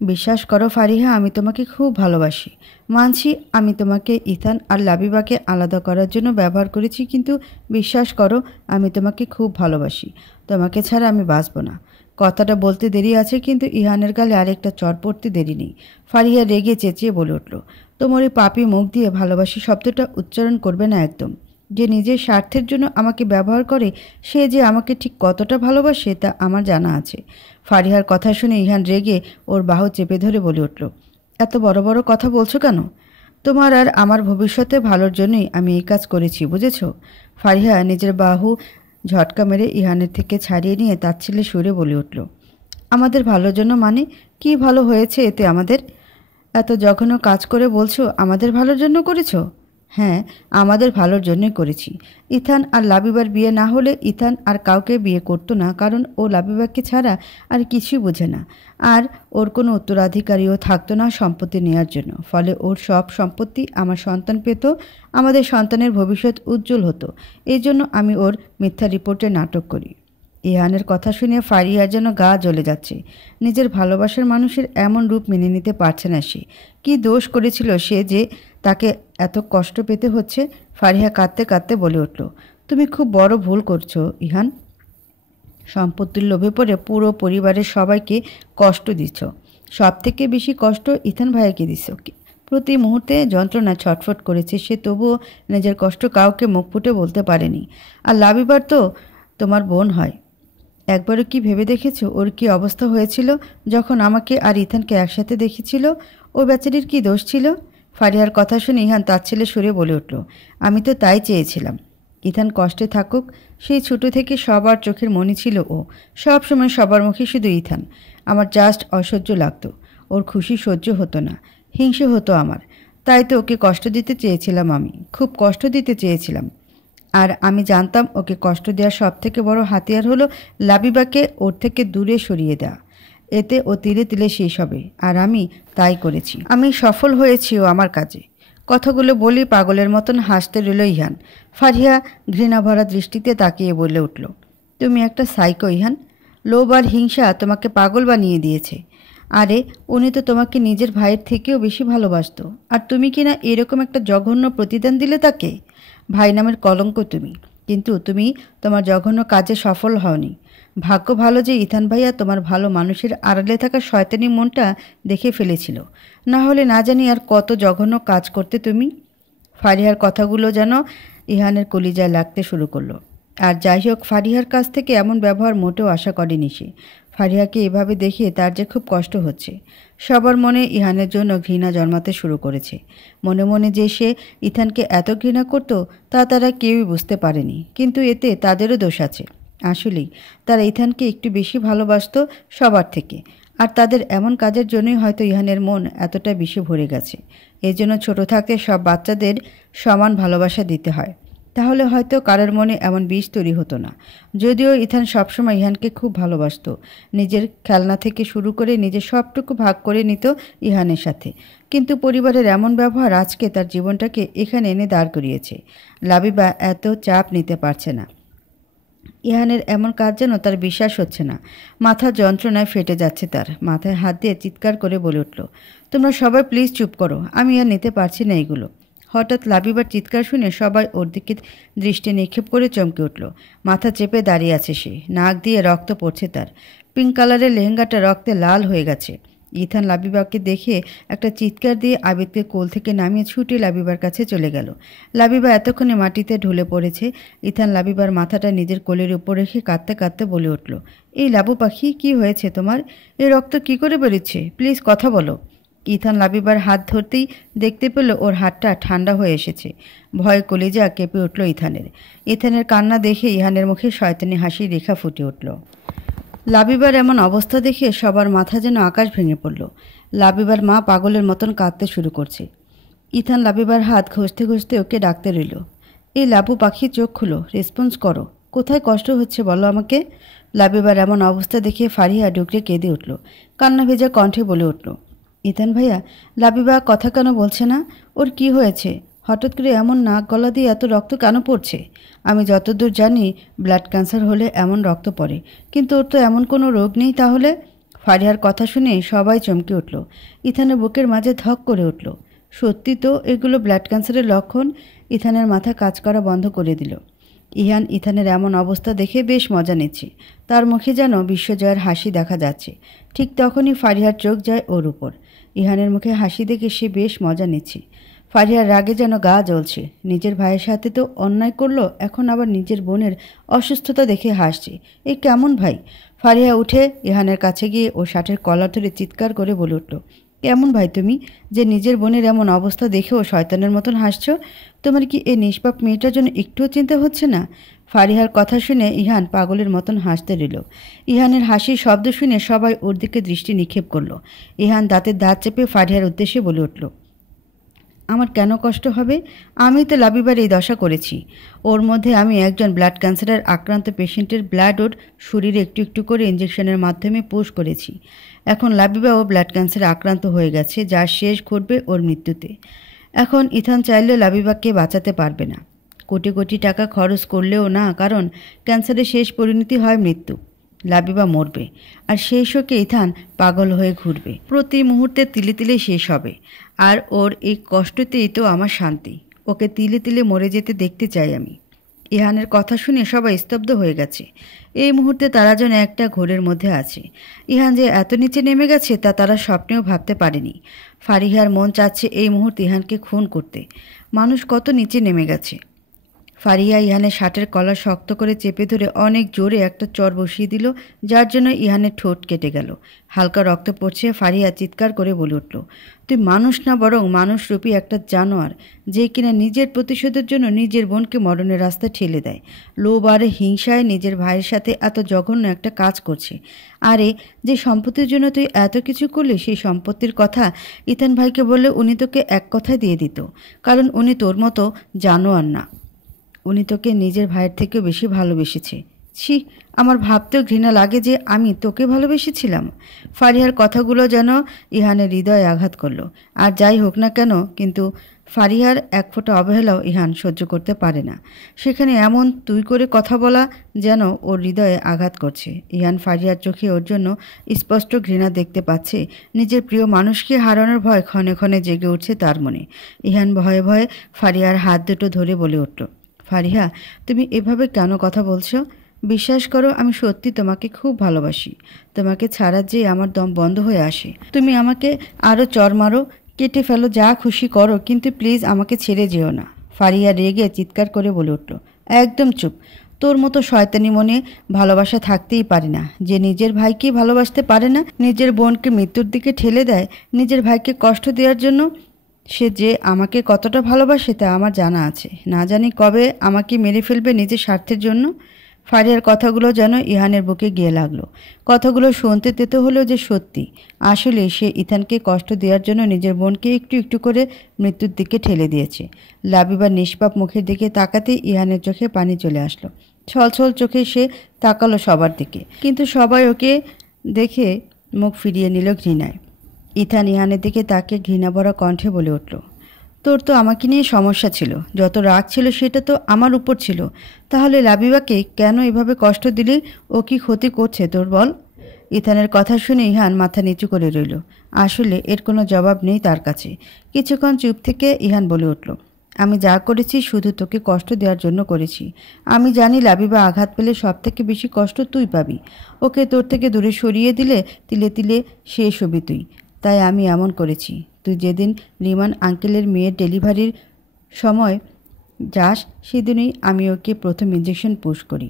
বিশ্বাস করো ফারিহা, আমি তোমাকে খুব ভালোবাসি। মানছি আমি তোমাকে ইথান আর লাবিবাকে আলাদা করার জন্য ব্যবহার করেছি, কিন্তু বিশ্বাস করো আমি তোমাকে খুব ভালোবাসি। তোমাকে ছাড়া আমি বাঁচব না। কথাটা বলতে দেরি আছে, কিন্তু ইহানের গালে আরেকটা চড় পড়তে দেরি নেই। ফারিহা রেগে চেঁচিয়ে বলে উঠল, তোমার ওই পাপি মুখ দিয়ে ভালোবাসি শব্দটা উচ্চারণ করবে না একদম। যে নিজের স্বার্থের জন্য আমাকে ব্যবহার করে সে যে আমাকে ঠিক কতটা ভালোবাসে তা আমার জানা আছে। ফারিহার কথা শুনে ইহান রেগে ওর বাহু চেপে ধরে বলে উঠল, এত বড় বড় কথা বলছো কেন? তোমার আর আমার ভবিষ্যতে ভালোর জন্যই আমি এই কাজ করেছি, বুঝেছ? ফারিহা নিজের বাহু ঝটকা মেরে ইহানের থেকে ছাড়িয়ে নিয়ে তাচ্ছিল্যে সুরে বলে উঠল, আমাদের ভালোর জন্য মানে? কি ভালো হয়েছে এতে আমাদের? এত জঘন্য কাজ করে বলছো আমাদের ভালোর জন্য করেছো? হ্যাঁ, আমাদের ভালোর জন্যই করেছি। ইথান আর লাবিবার বিয়ে না হলে ইথান আর কাউকে বিয়ে করতো না, কারণ ও লাবিবাকে ছাড়া আর কিছুই বোঝে না। আর ওর কোনো উত্তরাধিকারীও থাকতো না সম্পত্তি নেওয়ার জন্য। ফলে ওর সব সম্পত্তি আমার সন্তান পেত, আমাদের সন্তানের ভবিষ্যৎ উজ্জ্বল হতো। এই জন্য আমি ওর মিথ্যা রিপোর্টে নাটক করি। ইহানের কথা শুনে ফারিয়ার যেন গা জ্বলে যাচ্ছে। নিজের ভালোবাসার মানুষের এমন রূপ মেনে নিতে পারছে না সে। কি দোষ করেছিল সে যে তাকে এত কষ্ট পেতে হচ্ছে? ফারিহা কাঁদতে কাঁদতে বলে উঠল, তুমি খুব বড় ভুল করছো ইহান। সম্পত্তির লোভে পড়ে পুরো পরিবারের সবাইকে কষ্ট দিচ্ছ। সব থেকে বেশি কষ্ট ইথান ভাইয়াকে দিচ্ছ। প্রতি মুহূর্তে যন্ত্রণা ছটফট করেছে সে, তবুও নিজের কষ্ট কাউকে মুখ ফুটে বলতে পারেনি। আর লাবিবার তো তোমার বোন হয়। একবারও কি ভেবে দেখেছো ওর কি অবস্থা হয়েছিল যখন আমাকে আর ইথানকে একসাথে দেখেছিল? ও বেচারির কি দোষ ছিল? ফারিয়ার কথা শুনে ইহান তার ছেলে সুরে বলে উঠল, আমি তো তাই চেয়েছিলাম ইথান কষ্টে থাকুক। সেই ছোটো থেকে সবার চোখের মনি ছিল ও, সব সময় সবার মুখে শুধু ইথান। আমার জাস্ট অসহ্য লাগতো, ওর খুশি সহ্য হতো না, হিংসে হতো আমার। তাই তো ওকে কষ্ট দিতে চেয়েছিলাম, আমি খুব কষ্ট দিতে চেয়েছিলাম। আর আমি জানতাম ওকে কষ্ট দেওয়ার সব থেকে বড় হাতিয়ার হলো লাবিবাকে ওর থেকে দূরে সরিয়ে দেওয়া। এতে ও তিলে তিলে শেষ হবে, আর আমি তাই করেছি। আমি সফল হয়েছিও আমার কাজে। কথাগুলো বলি পাগলের মতন হাসতে রইল ইহান। ফারিয়া ঘৃণা ভরা দৃষ্টিতে তাকিয়ে বলে উঠল, তুমি একটা সাইকো ইহান। লোভ আর হিংসা তোমাকে পাগল বানিয়ে দিয়েছে। আরে উনি তো তোমাকে নিজের ভাইয়ের থেকেও বেশি ভালোবাসতো, আর তুমি কিনা এরকম একটা জঘন্য প্রতিদান দিলে তাকে। ভাই নামের কলঙ্ক তুমি, কিন্তু তুমি তোমার জঘন্য কাজে সফল হওনি। ভাগ্য ভালো যে ইথান ভাইয়া তোমার ভালো মানুষের আড়ালে থাকা শয়তানি মনটা দেখে ফেলেছিল, না হলে না জানি আর কত জঘন্য কাজ করতে তুমি। ফারিহার কথাগুলো যেন ইহানের কলিজায় লাগতে শুরু করলো। আর যাই হোক, ফারিহার কাছ থেকে এমন ব্যবহার মোটেও আশা করেনি সে। ফারিহাকে এভাবে দেখে তার যে খুব কষ্ট হচ্ছে। সবার মনে ইহানের জন্য ঘৃণা জন্মাতে শুরু করেছে। মনে মনে যে সে ইথানকে এত ঘৃণা করত তা তারা কেউই বুঝতে পারেনি, কিন্তু এতে তাদেরও দোষ আছে। আসলেই তারা ইথানকে একটু বেশি ভালোবাসত সবার থেকে, আর তাদের এমন কাজের জন্যই হয়তো ইহানের মন এতটা বেশি ভরে গেছে। এই জন্য ছোটো থাকতে সব বাচ্চাদের সমান ভালোবাসা দিতে হয়, তাহলে হয়তো কারোর মনে এমন বিষ তৈরি হতো না। যদিও ইথান সবসময় ইহানকে খুব ভালোবাসত, নিজের খেলনা থেকে শুরু করে নিজের সবটুকু ভাগ করে নিত ইহানের সাথে, কিন্তু পরিবারের এমন ব্যবহার আজকে তার জীবনটাকে এখানে এনে দাঁড় করিয়েছে। লাবিবা এত চাপ নিতে পারছে না। ইহানের এমন কাজ যেন তার বিশ্বাস হচ্ছে না। মাথার যন্ত্রণায় ফেটে যাচ্ছে তার। মাথায় হাত দিয়ে চিৎকার করে বলে উঠল, তোমরা সবাই প্লিজ চুপ করো, আমি আর নিতে পারছি না এগুলো। হঠাৎ লাবিবার চিৎকার শুনে সবাই ওর দিকে দৃষ্টি নিক্ষেপ করে চমকে উঠল। মাথা চেপে দাঁড়িয়ে আছে সে, নাক দিয়ে রক্ত পড়ছে তার। পিঙ্ক কালারের লেহেঙ্গাটা রক্তে লাল হয়ে গেছে। ইথান লাবিবাকে দেখে একটা চিৎকার দিয়ে আবিদকে কোল থেকে নামিয়ে ছুটে লাবিবার কাছে চলে গেল। লাবিবা এতক্ষণে মাটিতে ঢলে পড়েছে। ইথান লাবিবার মাথাটা নিজের কোলের উপর রেখে কাঁদতে কাঁদতে বলে উঠল, এই লাবু পাখি, কি হয়েছে তোমার? এই রক্ত কি করে বেরোচ্ছে? প্লিজ কথা বলো। ইথান লাবিবার হাত ধরতেই দেখতে পেল ওর হাতটা ঠান্ডা হয়ে এসেছে। ভয়ে কলিজা কেঁপে উঠল ইথানের। ইথানের কান্না দেখে ইহানের মুখে শয়তানি হাসির রেখা ফুটে উঠল। লাবিবার এমন অবস্থা দেখে সবার মাথা যেন আকাশ ভেঙে পড়ল। লাবিবার মা পাগলের মতন কাঁদতে শুরু করছে। ইথান লাবিবার হাত ঘষতে ঘষতে ওকে ডাকতে রইল, এই লাবু পাখি চোখ খুলো, রেসপন্স করো, কোথায় কষ্ট হচ্ছে বলো আমাকে। লাবিবার এমন অবস্থা দেখে ফারিয়া ডুকরে কেঁদে উঠল। কান্না ভেজা কণ্ঠে বলে উঠল, ইথান ভাইয়া, লাবিবা কথা কেন বলছে না? ওর কি হয়েছে? হঠাৎ করে এমন নাক গলা দিয়ে এত রক্ত কেন পড়ছে? আমি যতদূর জানি ব্লাড ক্যান্সার হলে এমন রক্ত পড়ে, কিন্তু ওর তো এমন কোনো রোগ নেই তাহলে। ফারিয়ার কথা শুনে সবাই চমকে উঠল। ইথানের বুকের মাঝে ধক করে উঠল। সত্যি তো এগুলো ব্লাড ক্যান্সারের লক্ষণ। ইথানের মাথা কাজ করা বন্ধ করে দিল। ইহান ইথানের এমন অবস্থা দেখে বেশ মজা নিচ্ছে। তার মুখে যেন বিশ্বজয়ের হাসি দেখা যাচ্ছে। ঠিক তখনই ফারিয়ার চোখ যায় ওর উপর। ইহানের মুখে হাসি দেখে সে বেশ মজা নিচ্ছে। ফারিয়ার রাগে যেন গা জ্বলছে। নিজের ভাইয়ের সাথে তো অন্যায় করলো, এখন আবার নিজের বোনের অসুস্থতা দেখে হাসছে। এ কেমন ভাই? ফারিয়া উঠে ইহানের কাছে গিয়ে ও শার্টের কলার ধরে চিৎকার করে বলে উঠল, কেমন ভাই তুমি, যে নিজের বোনের এমন অবস্থা দেখেও শয়তানের মতন হাসছ? তোমার কি এই নিষ্পাপ মেয়েটার জন্য একটুও চিন্তা হচ্ছে না? ফারিহার কথা শুনে ইহান পাগলের মতন হাসতে রইল। ইহানের হাসির শব্দ শুনে সবাই ওর দিকে দৃষ্টি নিক্ষেপ করল। ইহান দাঁতের দাঁত চেপে ফারিহার উদ্দেশ্যে বলে উঠল, আমার কেন কষ্ট হবে? আমি তো লাবিবার এই দশা করেছি। ওর মধ্যে আমি একজন ব্লাড ক্যান্সারের আক্রান্ত পেশেন্টের ব্লাড ওর শরীরে একটু একটু করে ইঞ্জেকশনের মাধ্যমে পুশ করেছি। এখন লাবিবাও ব্লাড ক্যান্সারে আক্রান্ত হয়ে গেছে, যার শেষ ঘটবে ওর মৃত্যুতে। এখন ইথান চাইলেও লাবিবাকে বাঁচাতে পারবে না, কোটি কোটি টাকা খরচ করলেও না, কারণ ক্যান্সারের শেষ পরিণতি হয় মৃত্যু। লাবিবা মরবে, আর সেই শোকে ইথান পাগল হয়ে ঘুরবে, প্রতি মুহূর্তে তিলে তিলে শেষ হবে। আর ওর এই কষ্টতেই তো আমার শান্তি। ওকে তিলে তিলে মরে যেতে দেখতে চাই আমি। ইহানের কথা শুনে সবাই স্তব্ধ হয়ে গেছে। এই মুহূর্তে তারা যেন একটা ঘোরের মধ্যে আছে। ইহান যে এত নিচে নেমে গেছে তা তারা স্বপ্নেও ভাবতে পারেনি। ফারিহার মন চাচ্ছে এই মুহূর্তে ইহানকে খুন করতে। মানুষ কত নিচে নেমে গেছে। ফারিয়া ইহানের শার্টের কলার শক্ত করে চেপে ধরে অনেক জোরে একটা চর বসিয়ে দিল, যার জন্য ইহানের ঠোঁট কেটে গেল। হালকা রক্ত পড়ছে। ফারিয়া চিৎকার করে বলে উঠল, তুই মানুষ না, বরং মানুষরূপী একটা জানোয়ার, যে কিনা নিজের প্রতিশোধের জন্য নিজের বোনকে মরণের রাস্তায় ঠেলে দেয়। লোভ আর হিংসায় নিজের ভাইয়ের সাথে এত জঘন্য একটা কাজ করছে। আরে, যে সম্পত্তির জন্য তুই এত কিছু করলি, সেই সম্পত্তির কথা ইথান ভাইকে বললে উনি তোকে এক কথায় দিয়ে দিত, কারণ উনি তোর মতো জানোয়ার না। উনি তোকে নিজের ভাইয়ের থেকেও বেশি ভালোবেসেছে। ছি, আমার ভাবতেও ঘৃণা লাগে যে আমি তোকে ভালোবেসেছিলাম। ফারিহার কথাগুলো যেন ইহানের হৃদয়ে আঘাত করলো। আর যাই হোক না কেন, কিন্তু ফারিহার এক ফোঁটা অবহেলাও ইহান সহ্য করতে পারে না। সেখানে এমন তুই করে কথা বলা যেন ওর হৃদয়ে আঘাত করছে। ইহান ফারিহার চোখে ওর জন্য স্পষ্ট ঘৃণা দেখতে পাচ্ছে। নিজের প্রিয় মানুষকে হারানোর ভয় ক্ষণে ক্ষণে জেগে উঠছে তার মনে। ইহান ভয়ে ভয়ে ফারিহার হাত দুটো ধরে বলে উঠল, ফারিহা, তুমি এভাবে কেন কথা বলছো? বিশ্বাস করো, আমি সত্যি তোমাকে খুব ভালোবাসি। তোমাকে ছাড়া যে আমার দম বন্ধ হয়ে আসে। তুমি আমাকে আরও চর মারো, কেটে ফেলো, যা খুশি করো, কিন্তু প্লিজ আমাকে ছেড়ে যেও না। ফারিয়া রেগে চিৎকার করে বলে উঠল, একদম চুপ। তোর মতো শয়তানি মনে ভালোবাসা থাকতেই পারে না। যে নিজের ভাইকেই ভালোবাসতে পারে না, নিজের বোনকে মৃত্যুর দিকে ঠেলে দেয় নিজের ভাইকে কষ্ট দেওয়ার জন্য, সে যে আমাকে কতটা ভালোবাসে তা আমার জানা আছে। না জানি কবে আমাকে মেরে ফেলবে নিজের স্বার্থের জন্য। ফারিয়ার কথাগুলো যেন ইহানের বুকে গিয়ে লাগলো। কথাগুলো শুনতে তেতো হলেও যে সত্যি। আসলে সে ইথানকে কষ্ট দেওয়ার জন্য নিজের বোনকে একটু একটু করে মৃত্যুর দিকে ঠেলে দিয়েছে। লাবিবার নিষ্পাপ মুখের দিকে তাকাতেই ইহানের চোখে পানি চলে আসলো। ছলছল চোখে সে তাকালো সবার দিকে, কিন্তু সবাই ওকে দেখে মুখ ফিরিয়ে নিল ঘৃণায়। ইথান ইহানের দিকে তাকে ঘৃণাভরা কণ্ঠে বলে উঠল, তোর তো আমাকে নিয়ে সমস্যা ছিল, যত রাগ ছিল সেটা তো আমার উপর ছিল। তাহলে লাবিবাকে কেন এভাবে কষ্ট দিলি? ও কি ক্ষতি করছে তোর, বল? ইথানের কথা শুনে ইহান মাথা নিচু করে রইল। আসলে এর কোনো জবাব নেই তার কাছে। কিছুক্ষণ চুপ থেকে ইহান বলে উঠল, আমি যা করেছি শুধু তোকে কষ্ট দেওয়ার জন্য করেছি। আমি জানি লাবিবা আঘাত পেলে সব থেকে বেশি কষ্ট তুই পাবি। ওকে তোর থেকে দূরে সরিয়ে দিলে তিলে তিলে শেষ হবি তুই। তাই আমি এমন করেছি। তুই যেদিন রিমান আঙ্কেলের মেয়ের ডেলিভারির সময় যাস, সেদিনই আমি ওকে প্রথম ইঞ্জেকশন পুশ করি।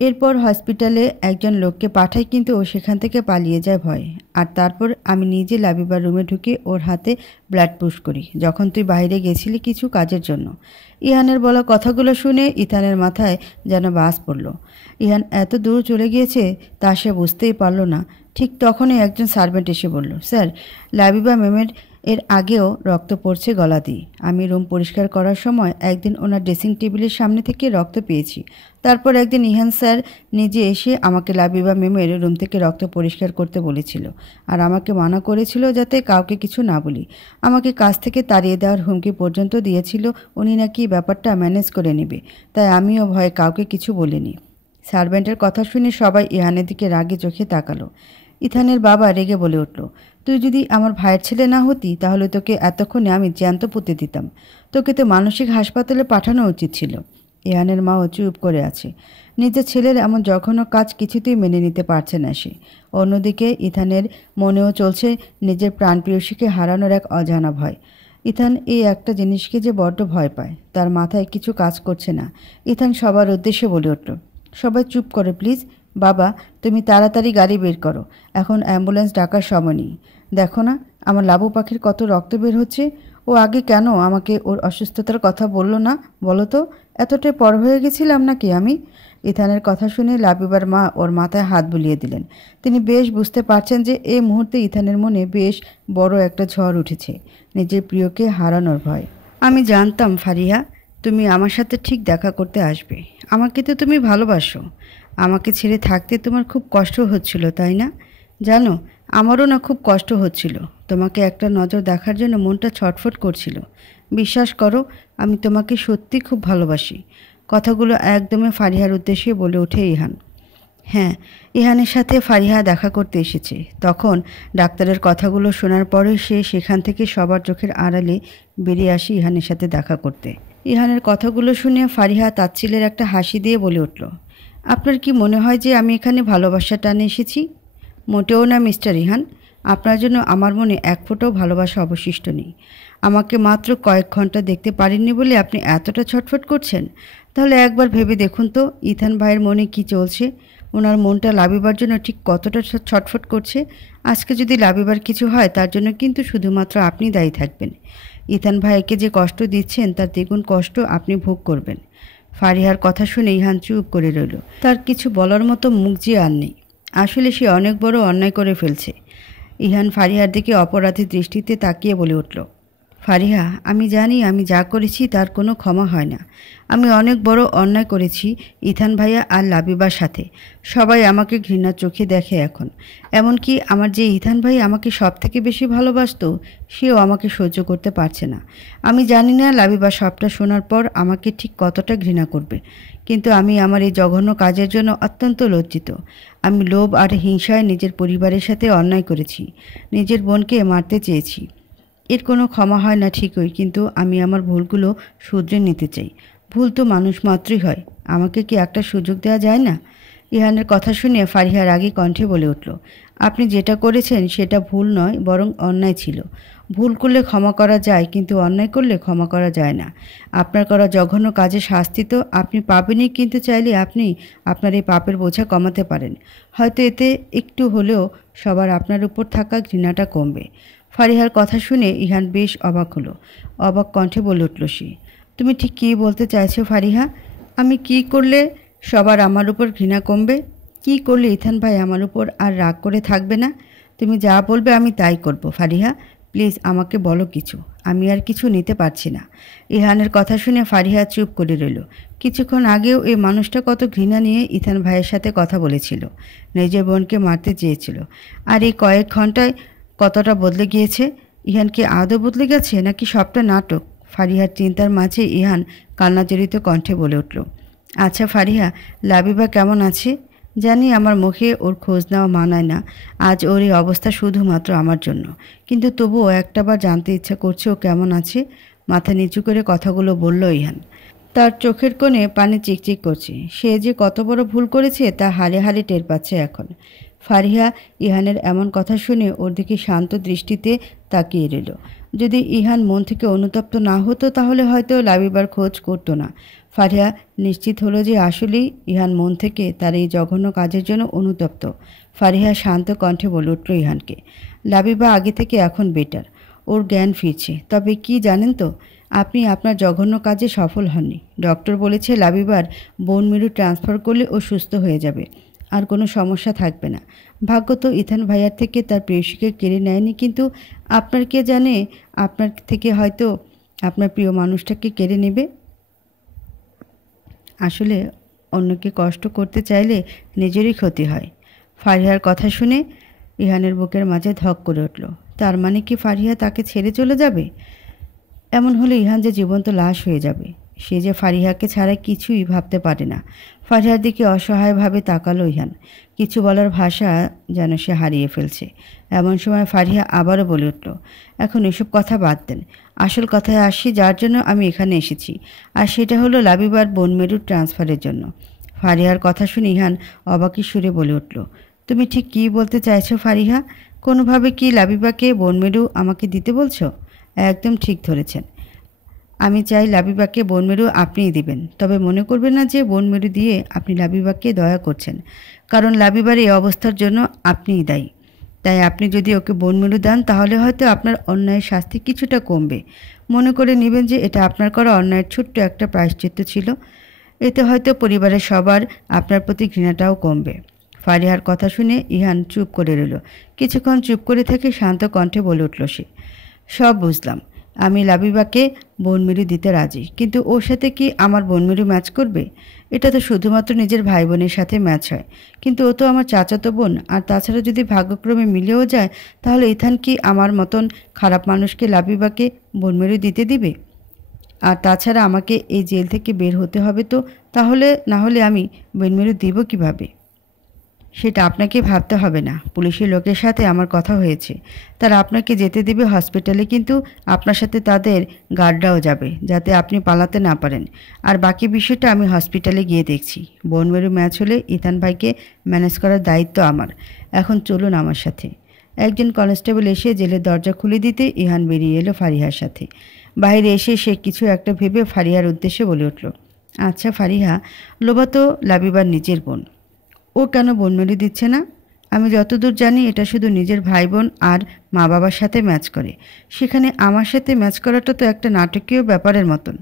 এরপর হসপিটালে একজন লোককে পাঠাই, কিন্তু ও সেখান থেকে পালিয়ে যায় ভয়ে। আর তারপর আমি নিজে লাবিবার রুমে ঢুকে ওর হাতে ব্লাড পুশ করি, যখন তুই বাইরে গেছিলি কিছু কাজের জন্য। ইহানের বলা কথাগুলো শুনে ইথানের মাথায় যেন বাস পড়ল। ইহান এত দূর চলে গিয়েছে তা সে বুঝতেই পারল না। ঠিক তখনই একজন সার্ভেন্ট এসে বলল, স্যার, লাবিবা ম্যামের এর আগেও রক্ত পড়ছে গলা দিয়ে। আমি রুম পরিষ্কার করার সময় একদিন ওনার ড্রেসিং টেবিলের সামনে থেকে রক্ত পেয়েছি। তারপর একদিন ইহান স্যার নিজে এসে আমাকে লাবিবা ম্যামের রুম থেকে রক্ত পরিষ্কার করতে বলেছিল, আর আমাকে মানা করেছিল যাতে কাউকে কিছু না বলি। আমাকে কাজ থেকে তাড়িয়ে দেওয়ার হুমকি পর্যন্ত দিয়েছিল। উনি নাকি ব্যাপারটা ম্যানেজ করে নেবে, তাই আমিও ভয়ে কাউকে কিছু বলিনি। সার্ভেন্টের কথা শুনে সবাই ইহানের দিকে রাগে চোখে তাকালো। ইথানের বাবা রেগে বলে উঠল, তুই যদি আমার ভাইয়ের ছেলে না হতি তাহলে তোকে এতক্ষণে আমি জ্যান্ত পুঁতে দিতাম। তোকে তো মানসিক হাসপাতালে পাঠানো উচিত ছিল। ইহানের মাও চুপ করে আছে। নিজের ছেলের এমন জঘন্য কাজ কিছুতেই মেনে নিতে পারছে না সে। অন্যদিকে ইথানের মনেও চলছে নিজের প্রাণপ্রিয়সীকে হারানোর এক অজানা ভয়। ইথান এই একটা জিনিসকে যে বড্ড ভয় পায়, তার মাথায় কিছু কাজ করছে না। ইথান সবার উদ্দেশ্যে বলে উঠল, সবাই চুপ করো প্লিজ। বাবা, তুমি তাড়াতাড়ি গাড়ি বের করো, এখন অ্যাম্বুলেন্স ডাকার সময় নেই। দেখো না আমার লাবু পাখির কত রক্ত বের হচ্ছে। ও আগে কেন আমাকে ওর অসুস্থতার কথা বলল না বলো তো? এতটাই পর হয়ে গেছিলাম নাকি আমি? ইথানের কথা শুনে লাবিবার মা ওর মাথায় হাত বুলিয়ে দিলেন। তিনি বেশ বুঝতে পারছেন যে এই মুহূর্তে ইথানের মনে বেশ বড় একটা ঝড় উঠেছে, নিজের প্রিয়কে হারানোর ভয়। আমি জানতাম ফারিহা, তুমি আমার সাথে ঠিক দেখা করতে আসবে। আমাকে তো তুমি ভালোবাসো। আমাকে ছেড়ে থাকতে তোমার খুব কষ্ট হচ্ছিল, তাই না? জানো, আমারও না খুব কষ্ট হচ্ছিল। তোমাকে একটা নজর দেখার জন্য মনটা ছটফট করছিল। বিশ্বাস করো, আমি তোমাকে সত্যি খুব ভালোবাসি। কথাগুলো একদমই ফারিহার উদ্দেশ্যে বলে ওঠে ইহান। হ্যাঁ, ইহানের সাথে ফারিহা দেখা করতে এসেছে। তখন ডাক্তারের কথাগুলো শোনার পরে সে সেখান থেকে সবার চোখের আড়ালে বেরিয়ে আসে ইহানের সাথে দেখা করতে। ইহানের কথাগুলো শুনে ফারিহা তাচ্ছিলের একটা হাসি দিয়ে বলে উঠল, আপনার কি মনে হয় যে আমি এখানে ভালোবাসা টানে এসেছি? মোটেও না মিস্টার ইহান। আপনার জন্য আমার মনে এক ফোঁটাও ভালোবাসা অবশিষ্ট নেই। আমাকে মাত্র কয়েক ঘন্টা দেখতে পারেননি বলে আপনি এতটা ছটফট করছেন? তাহলে একবার ভেবে দেখুন তো ইথান ভাইয়ের মনে কি চলছে। ওনার মনটা লাবিবার জন্য ঠিক কতটা ছটফট করছে। আজকে যদি লাবিবার কিছু হয় তার জন্য কিন্তু শুধুমাত্র আপনি দায়ী থাকবেন। ইথান ভাইকে যে কষ্ট দিচ্ছেন তার দ্বিগুণ কষ্ট আপনি ভোগ করবেন। ফারিহার কথা শুনে ইহান চুপ করে রইল। তার কিছু বলার মতো মুখ যে আর নেই। আসলে সে অনেক বড় অন্যায় করে ফেলছে। ইহান ফারিহার দিকে অপরাধী দৃষ্টিতে তাকিয়ে বলে উঠল, ফারিহা, আমি জানি আমি যা করেছি তার কোনো ক্ষমা হয় না। আমি অনেক বড় অন্যায় করেছি ইথান ভাইয়া আর লাবিবার সাথে। সবাই আমাকে ঘৃণার চোখে দেখে এখন। এমনকি আমার যে ইথান ভাই আমাকে সব থেকে বেশি ভালোবাসত, সেও আমাকে সহ্য করতে পারছে না। আমি জানি না লাবিবা সবটা শোনার পর আমাকে ঠিক কতটা ঘৃণা করবে, কিন্তু আমি আমার এই জঘন্য কাজের জন্য অত্যন্ত লজ্জিত। আমি লোভ আর হিংসায় নিজের পরিবারের সাথে অন্যায় করেছি। নিজের বোনকে মারতে চেয়েছি। এর কোনো ক্ষমা হয় না ঠিকই, কিন্তু আমি আমার ভুলগুলো শুধরে নিতে চাই। ভুল তো মানুষ মাত্রই হয়। আমাকে কি একটা সুযোগ দেওয়া যায় না? ইহানের কথা শুনে ফারিহা রাগী কণ্ঠে বলে উঠল, আপনি যেটা করেছেন সেটা ভুল নয়, বরং অন্যায় ছিল। ভুল করলে ক্ষমা করা যায়, কিন্তু অন্যায় করলে ক্ষমা করা যায় না। আপনার করা জঘন্য কাজের শাস্তি তো আপনি পাবেনই, কিন্তু চাইলে আপনি আপনার এই পাপের বোঝা কমাতে পারেন। হয়তো এতে একটু হলেও সবার আপনার উপর থাকা ঘৃণাটা কমবে। ফারিহার কথা শুনে ইহান বেশ অবাক হলো। অবাক কণ্ঠে বলে উঠল সে, তুমি ঠিক কী বলতে চাইছো ফারিহা? আমি কি করলে সবার আমার উপর ঘৃণা কমবে? কি করলে ইথান ভাই আমার উপর আর রাগ করে থাকবে না? তুমি যা বলবে আমি তাই করব ফারিহা। প্লিজ আমাকে বলো কিছু। আমি আর কিছু নিতে পারছি না। ইহানের কথা শুনে ফারিহা চুপ করে রইল। কিছুক্ষণ আগেও এই মানুষটা কত ঘৃণা নিয়ে ইথান ভাইয়ের সাথে কথা বলেছিল, নিজের বোনকে মারতে চেয়েছিল। আর এই কয়েক ঘন্টায় কতটা বদলে গিয়েছে। ইহান কি আদৌ বদলে গেছে নাকি সবটা নাটক? ফারিহার চিন্তার মাঝে ইহান কান্নাজড়িত কণ্ঠে বলে উঠল, আচ্ছা ফারিহা, লাবিবা কেমন আছে? জানি আমার মুখে ওর খোঁজ নেওয়া মানায় না। আজ ওর এই অবস্থা শুধুমাত্র আমার জন্য, কিন্তু তবুও একটাবার জানতে ইচ্ছা করছে ও কেমন আছে। মাথা নিচু করে কথাগুলো বলল ইহান। তার চোখের কোণে পানি চিকচিক করছে। সে যে কত বড় ভুল করেছে তা হাড়ে হাড়ে টের পাচ্ছে এখন। ফারিহা ইহানের এমন কথা শুনে ওর দিকে শান্ত দৃষ্টিতে তাকিয়ে রইল। যদি ইহান মন থেকে অনুতপ্ত না হতো তাহলে হয়তো লাবিবার খোঁজ করতো না। ফারিহা নিশ্চিত হলো যে আসলেই ইহান মন থেকে তার এই জঘন্য কাজের জন্য অনুতপ্ত। ফারিহা শান্ত কণ্ঠে বলে উঠল ইহানকে, লাবিবা আগে থেকে এখন বেটার। ওর জ্ঞান ফিরছে। তবে কি জানেন তো, আপনি আপনার জঘন্য কাজে সফল হননি। ডক্টর বলেছে লাবিবার বোন মেরু ট্রান্সফার করলে ও সুস্থ হয়ে যাবে, আর কোনো সমস্যা থাকবে না। ভাগ্য তো ইথান ভাইয়ার থেকে তার প্রেয়সীকে কেড়ে নেয়নি, কিন্তু আপনার কে জানে আপনার থেকে হয়তো আপনার প্রিয় মানুষটাকে কেড়ে নেবে। আসলে অন্যকে কষ্ট করতে চাইলে নিজেরই ক্ষতি হয়। ফারিহার কথা শুনে ইহানের বুকের মাঝে ধক করে উঠল। তার মানে কি ফারিহা তাকে ছেড়ে চলে যাবে? এমন হলে ইহান যে জীবন্ত লাশ হয়ে যাবে। সে যে ফারিহাকে ছাড়া কিছুই ভাবতে পারে না। ফারিহার দিকে অসহায়ভাবে তাকালো ইহান। কিছু বলার ভাষা যেন সে হারিয়ে ফেলছে। এমন সময় ফারিহা আবারও বলে উঠল, এখন এসব কথা বাদ দেন। আসল কথায় আসি, যার জন্য আমি এখানে এসেছি, আর সেটা হলো লাবিবার বোনমেরুর ট্রান্সফারের জন্য। ফারিহার কথা শুনে ইহান অবাকি সুরে বলে উঠল, তুমি ঠিক কী বলতে চাইছো ফারিহা? কোনোভাবে কি লাবিবাকে বোনমেরু আমাকে দিতে বলছো? একদম ঠিক ধরেছেন। আমি চাই লাবিবাকে বোনমেরু আপনিই দিবেন। তবে মনে করবেন না যে বোনমেরু দিয়ে আপনি লাবিবাকে দয়া করছেন, কারণ লাবিবার এই অবস্থার জন্য আপনিই দায়ী। তাই আপনি যদি ওকে বোন মেরু দেন তাহলে হয়তো আপনার অন্যায়ের শাস্তি কিছুটা কমবে। মনে করে নেবেন যে এটা আপনার করা অন্যায়ের ছোট্ট একটা প্রায়শ্চিত্ত ছিল। এতে হয়তো পরিবারের সবার আপনার প্রতি ঘৃণাটাও কমবে। ফারিহার কথা শুনে ইহান চুপ করে রইল। কিছুক্ষণ চুপ করে থেকে শান্ত কণ্ঠে বলে উঠল সে, সব বুঝলাম। আমি লাবিবাকে বোনমেরু দিতে রাজি, কিন্তু ওর সাথে কি আমার বোনমেরু ম্যাচ করবে? এটা তো শুধুমাত্র নিজের ভাই বোনের সাথে ম্যাচ হয়, কিন্তু ও তো আমার চাচাতো বোন। আর তাছাড়া যদি ভাগ্যক্রমে মিলেও যায় তাহলে ইথান কি আমার মতন খারাপ মানুষকে লাবিবাকে বোনমেরু দিতে দিবে? আর তাছাড়া আমাকে এই জেল থেকে বের হতে হবে, তো তাহলে না হলে আমি বোনমেরু দিব কিভাবে? সেটা আপনাকে ভাবতে হবে না। পুলিশের লোকের সাথে আমার কথা হয়েছে, তারা আপনাকে যেতে দেবে হসপিটালে, কিন্তু আপনার সাথে তাদের গার্ডরাও যাবে যাতে আপনি পালাতে না পারেন। আর বাকি বিষয়টা আমি হসপিটালে গিয়ে দেখছি। বোনমেরু ম্যাচ হলে ইথান ভাইকে ম্যানেজ করার দায়িত্ব আমার। এখন চলুন আমার সাথে। একজন কনস্টেবল এসে জেলের দরজা খুলে দিতে ইহান বেরিয়ে এলো ফারিহার সাথে। বাইরে এসে সে কিছু একটা ভেবে ফারিহার উদ্দেশ্যে বলে উঠল, আচ্ছা ফারিহা, লোবা তো লাবিবার নিজের বোন, ও কেন বোনমেরু দিচ্ছে না? আমি যতদূর জানি এটা শুধু নিজের ভাই বোন আর মা বাবার সাথে ম্যাচ করে। সেখানে আমার সাথে ম্যাচ করাটা তো একটা নাটকীয় ব্যাপারের মতন।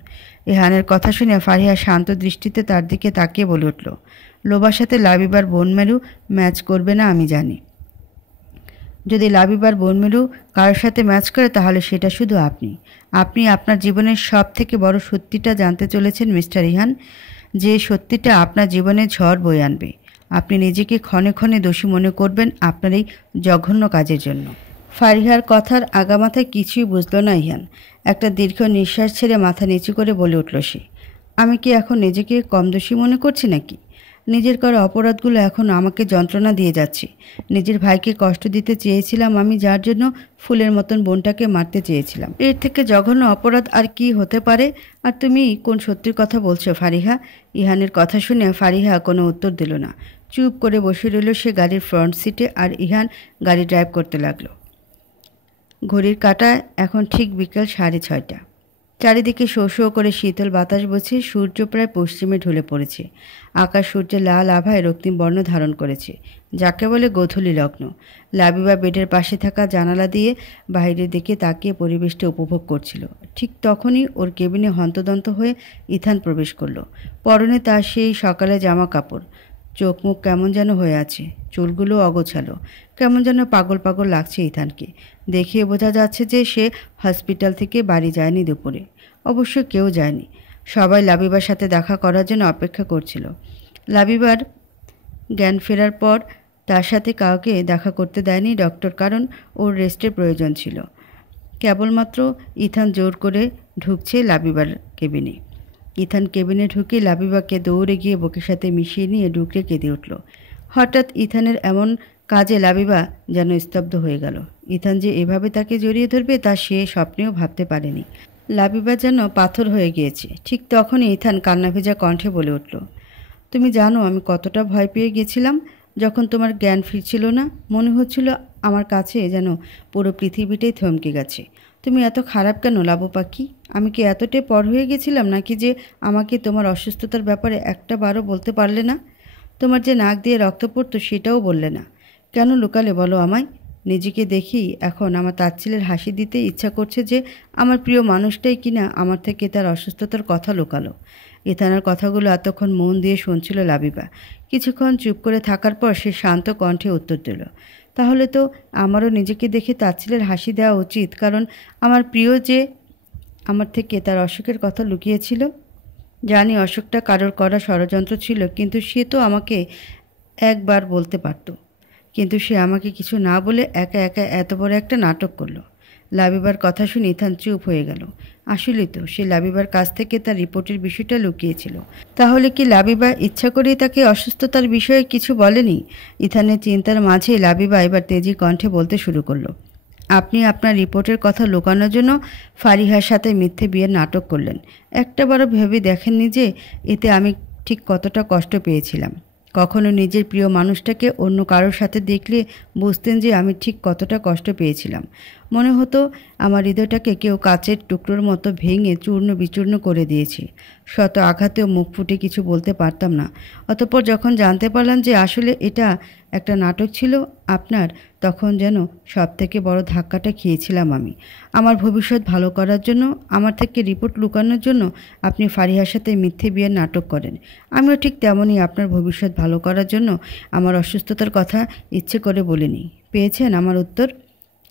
এহানের কথা শুনে ফারিহা শান্ত দৃষ্টিতে তার দিকে তাকিয়ে বলে উঠল, লোবার সাথে লাবিবার বোনমেরু ম্যাচ করবে না আমি জানি। যদি লাবিবার বোনমেরু কারোর সাথে ম্যাচ করে তাহলে সেটা শুধু আপনি। আপনি আপনার জীবনের সব থেকে বড় সত্যিটা জানতে চলেছেন মিস্টার ইহান, যে সত্যিটা আপনার জীবনে ঝড় বয়ে আনবে। আপনি নিজেকে ক্ষণে ক্ষণে দোষী মনে করবেন আপনার এই জঘন্য কাজের জন্য। ফারিহার কথার আগামাথায় কিছুই বুঝল না ইহান। একটা দীর্ঘ নিঃশ্বাস ছেড়ে মাথা নিচু করে বলে উঠল সে, আমি কি এখন নিজেকে কম দোষী মনে করছি নাকি? নিজের করা অপরাধগুলো এখন আমাকে যন্ত্রণা দিয়ে যাচ্ছে। নিজের ভাইকে কষ্ট দিতে চেয়েছিলাম আমি, যার জন্য ফুলের মতন বোনটাকে মারতে চেয়েছিলাম। এর থেকে জঘন্য অপরাধ আর কি হতে পারে? আর তুমি কোন সত্যির কথা বলছো ফারিহা? ইহানের কথা শুনে ফারিহা কোনো উত্তর দিল না। চুপ করে বসে রইল সে গাড়ির ফ্রন্ট সিটে, আর ইহান গাড়ি ড্রাইভ করতে লাগলো। ঘড়ির কাঁটায় এখন ঠিক বিকেল 6:30। চারিদিকে শো শো করে শীতল বাতাস বইছে। সূর্য প্রায় পশ্চিমে ঢলে পড়েছে। আকাশ সূর্যের লাল আভায় রক্তিম বর্ণ ধারণ করেছে, যাকে বলে গোধূলি লগ্ন। লাবিবা বেডের পাশে থাকা জানালা দিয়ে বাইরের দিকে তাকিয়ে পরিবেশটা উপভোগ করছিল। ঠিক তখনই ওর কেবিনে হন্তদন্ত হয়ে ইথান প্রবেশ করলো। পরনে তার সেই সকালে জামা কাপড়। চোখ মুখ কেমন যেন হয়ে আছে, চুলগুলো অগোছালো। কেমন যেন পাগল পাগল লাগছে ইথানকে। দেখে বোঝা যাচ্ছে যে সে হসপিটাল থেকে বাড়ি যায়নি দুপুরে। অবশ্য কেউ যায়নি, সবাই লাবিবার সাথে দেখা করার জন্য অপেক্ষা করছিল। লাবিবার জ্ঞান ফেরার পর তার সাথে কাউকে দেখা করতে দেয়নি ডক্টর, কারণ ওর রেস্টের প্রয়োজন ছিল। কেবলমাত্র ইথান জোর করে ঢুকছে লাবিবার কেবিনে। ইথান কেবিনে ঢুকে লাবিবাকে দৌড়ে গিয়ে বুকের সাথে মিশিয়ে নিয়ে ডুকরে কেঁদে উঠল। হঠাৎ ইথানের এমন কাজে লাবিবা যেন স্তব্ধ হয়ে গেল। ইথান যে এভাবে তাকে জড়িয়ে ধরবে তা সে স্বপ্নেও ভাবতে পারেনি। লাবিবা যেন পাথর হয়ে গিয়েছে। ঠিক তখনই ইথান কান্না ভেজা কণ্ঠে বলে উঠল, তুমি জানো আমি কতটা ভয় পেয়ে গেছিলাম যখন তোমার জ্ঞান ফিরছিল না। মনে হচ্ছিল আমার কাছে যেন পুরো পৃথিবীটাই থমকে গেছে। তুমি এত খারাপ কেন লাবু পাখি? আমি কি এতটাই পর হয়ে গেছিলাম নাকি যে আমাকে তোমার অসুস্থতার ব্যাপারে একটা বারও বলতে পারলে না? তোমার যে নাক দিয়ে রক্ত পড়তো সেটাও বললে না। কেন লুকালে বলো আমায়? নিজেকে দেখি এখন আমার তাচ্ছিলের হাসি দিতে ইচ্ছা করছে যে আমার প্রিয় মানুষটাই কিনা আমার থেকে তার অসুস্থতার কথা লুকালো। ইথানের কথাগুলো এতক্ষণ মন দিয়ে শুনছিল লাবিবা। কিছুক্ষণ চুপ করে থাকার পর সে শান্ত কণ্ঠে উত্তর দিল, তাহলে তো আমারও নিজেকে দেখে তাচ্ছিলের হাসি দেওয়া উচিত, কারণ আমার প্রিয় যে আমার থেকে তার অসুখের কথা লুকিয়েছিল। জানি অসুখটা কারোর করা ষড়যন্ত্র ছিল, কিন্তু সে তো আমাকে একবার বলতে পারত। কিন্তু সে আমাকে কিছু না বলে একা একা এত বড় একটা নাটক করলো। লাবিবার কথা শুনে ইথান চুপ হয়ে গেল। আসলেই তো সে লাবিবার কাছ থেকে তার রিপোর্টের বিষয়টা লুকিয়েছিল। তাহলে কি লাবিবা ইচ্ছা করেই তাকে অসুস্থতার বিষয়ে কিছু বলেনি? ইথানের চিন্তার মাঝে লাবিবা এবার তেজি কণ্ঠে বলতে শুরু করলো, আপনি আপনার রিপোর্টের কথা লুকানোর জন্য ফারিহার সাথে মিথ্যে বিয়ের নাটক করলেন। একটাবারও ভেবে দেখেননি যে এতে আমি ঠিক কতটা কষ্ট পেয়েছিলাম? কখনো নিজের প্রিয় মানুষটাকে অন্য কারোর সাথে দেখলে বুঝতেন যে আমি ঠিক কতটা কষ্ট পেয়েছিলাম। মনে হতো আমার হৃদয়টাকে কেউ কাচের টুকরোর মতো ভেঙে চূর্ণ বিচূর্ণ করে দিয়েছে। শত আঘাতেও মুখ ফুটে কিছু বলতে পারতাম না। অতঃপর যখন জানতে পারলাম যে আসলে এটা একটা নাটক ছিল আপনার, তখন যেন সবথেকে বড় ধাক্কাটা খেয়েছিলাম আমি। আমার ভবিষ্যৎ ভালো করার জন্য, আমার থেকে রিপোর্ট লুকানোর জন্য আপনি ফারিহার সাথে মিথ্যে বিয়ের নাটক করেন। আমিও ঠিক তেমনই আপনার ভবিষ্যৎ ভালো করার জন্য আমার অসুস্থতার কথা ইচ্ছে করে বলিনি। পেয়েছেন আমার উত্তর?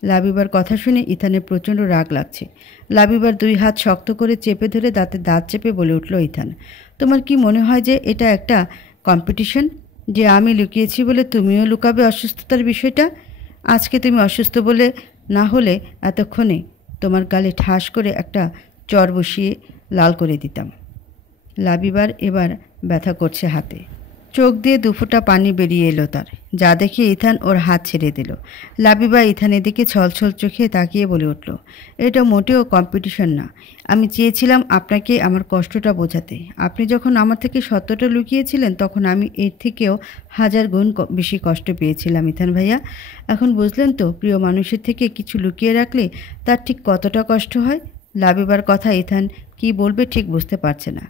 লাবিবার কথা শুনে ইথানের প্রচণ্ড রাগ লাগছে। লাবিবার 2 হাত শক্ত করে চেপে ধরে দাঁতে দাঁত চেপে বলে উঠল ইথান, তোমার কি মনে হয় যে এটা একটা কম্পিটিশন, যে আমি লুকিয়েছি বলে তুমিও লুকাবে অসুস্থতার বিষয়টা? আজকে তুমি অসুস্থ বলে না হলে এতক্ষণে তোমার গালে ঠাস করে একটা চর বসিয়ে লাল করে দিতাম। লাবিবার এবার ব্যথা করছে হাতে। চোখ দিয়ে 2 ফোঁটা পানি বেরিয়ে এলো তার, যা দেখে ইথান ওর হাত ছেড়ে দিল। লাবিবা ইথানের দিকে ছলছল চোখে তাকিয়ে বলে উঠল, এটা মোটেও কম্পিটিশন না। আমি চেয়েছিলাম আপনাকে আমার কষ্টটা বোঝাতে। আপনি যখন আমার থেকে সত্যটা লুকিয়েছিলেন তখন আমি এর থেকেও 1000 গুণ বেশি কষ্ট পেয়েছিলাম ইথান ভাইয়া। এখন বুঝলেন তো প্রিয় মানুষের থেকে কিছু লুকিয়ে রাখলে তার ঠিক কতটা কষ্ট হয়? লাবিবার কথা ইথান কি বলবে ঠিক বুঝতে পারছে না।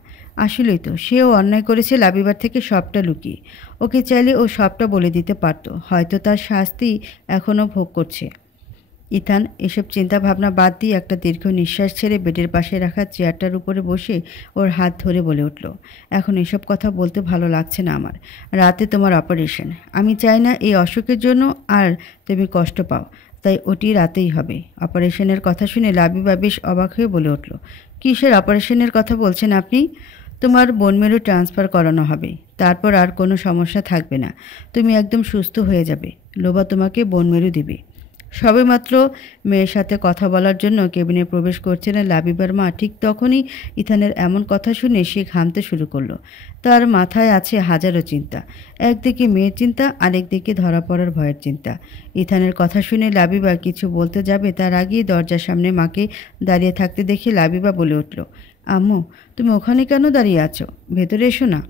আসলেই তো সেও অন্যায় করেছে লাবিবার থেকে সবটা লুকিয়ে। ওকে চাইলে ও সবটা বলে দিতে পারত, হয়তো তার শাস্তি এখনও ভোগ করছে। ইথান এসব চিন্তা ভাবনা বাদ দিয়ে একটা দীর্ঘ নিঃশ্বাস ছেড়ে বেডের পাশে রাখা চেয়ারটার উপরে বসে ওর হাত ধরে বলে উঠল, এখন এসব কথা বলতে ভালো লাগছে না আমার। রাতে তোমার অপারেশন, আমি চাই না এই অসুখের জন্য আর তুমি কষ্ট পাও, তাই ওটি রাতেই হবে। অপারেশনের কথা শুনে লাবিবা বেশ অবাক হয়ে বলে উঠল, কিসের অপারেশনের কথা বলছেন আপনি? তোমার বোন মেরু ট্রান্সফার করানো হবে, তারপর আর কোনো সমস্যা থাকবে না, তুমি একদম সুস্থ হয়ে যাবে। লোবা তোমাকে বোন মেরু দিবে। সবেমাত্র মেয়ের সাথে কথা বলার জন্য কেবিনে প্রবেশ করছিলেন লাবিবার মা, ঠিক তখনই ইথানের এমন কথা শুনে সে ঘামতে শুরু করলো। তার মাথায় আছে হাজারো চিন্তা, একদিকে মেয়ের চিন্তা, আরেকদিকে ধরা পড়ার ভয়ের চিন্তা। ইথানের কথা শুনে লাবিবা কিছু বলতে যাবে তার আগেই দরজার সামনে মাকে দাঁড়িয়ে থাকতে দেখে লাবিবা বলে উঠল, আম্মু তুমি ওখানে কেন দাঁড়িয়ে আছো? ভেতরে এসো না।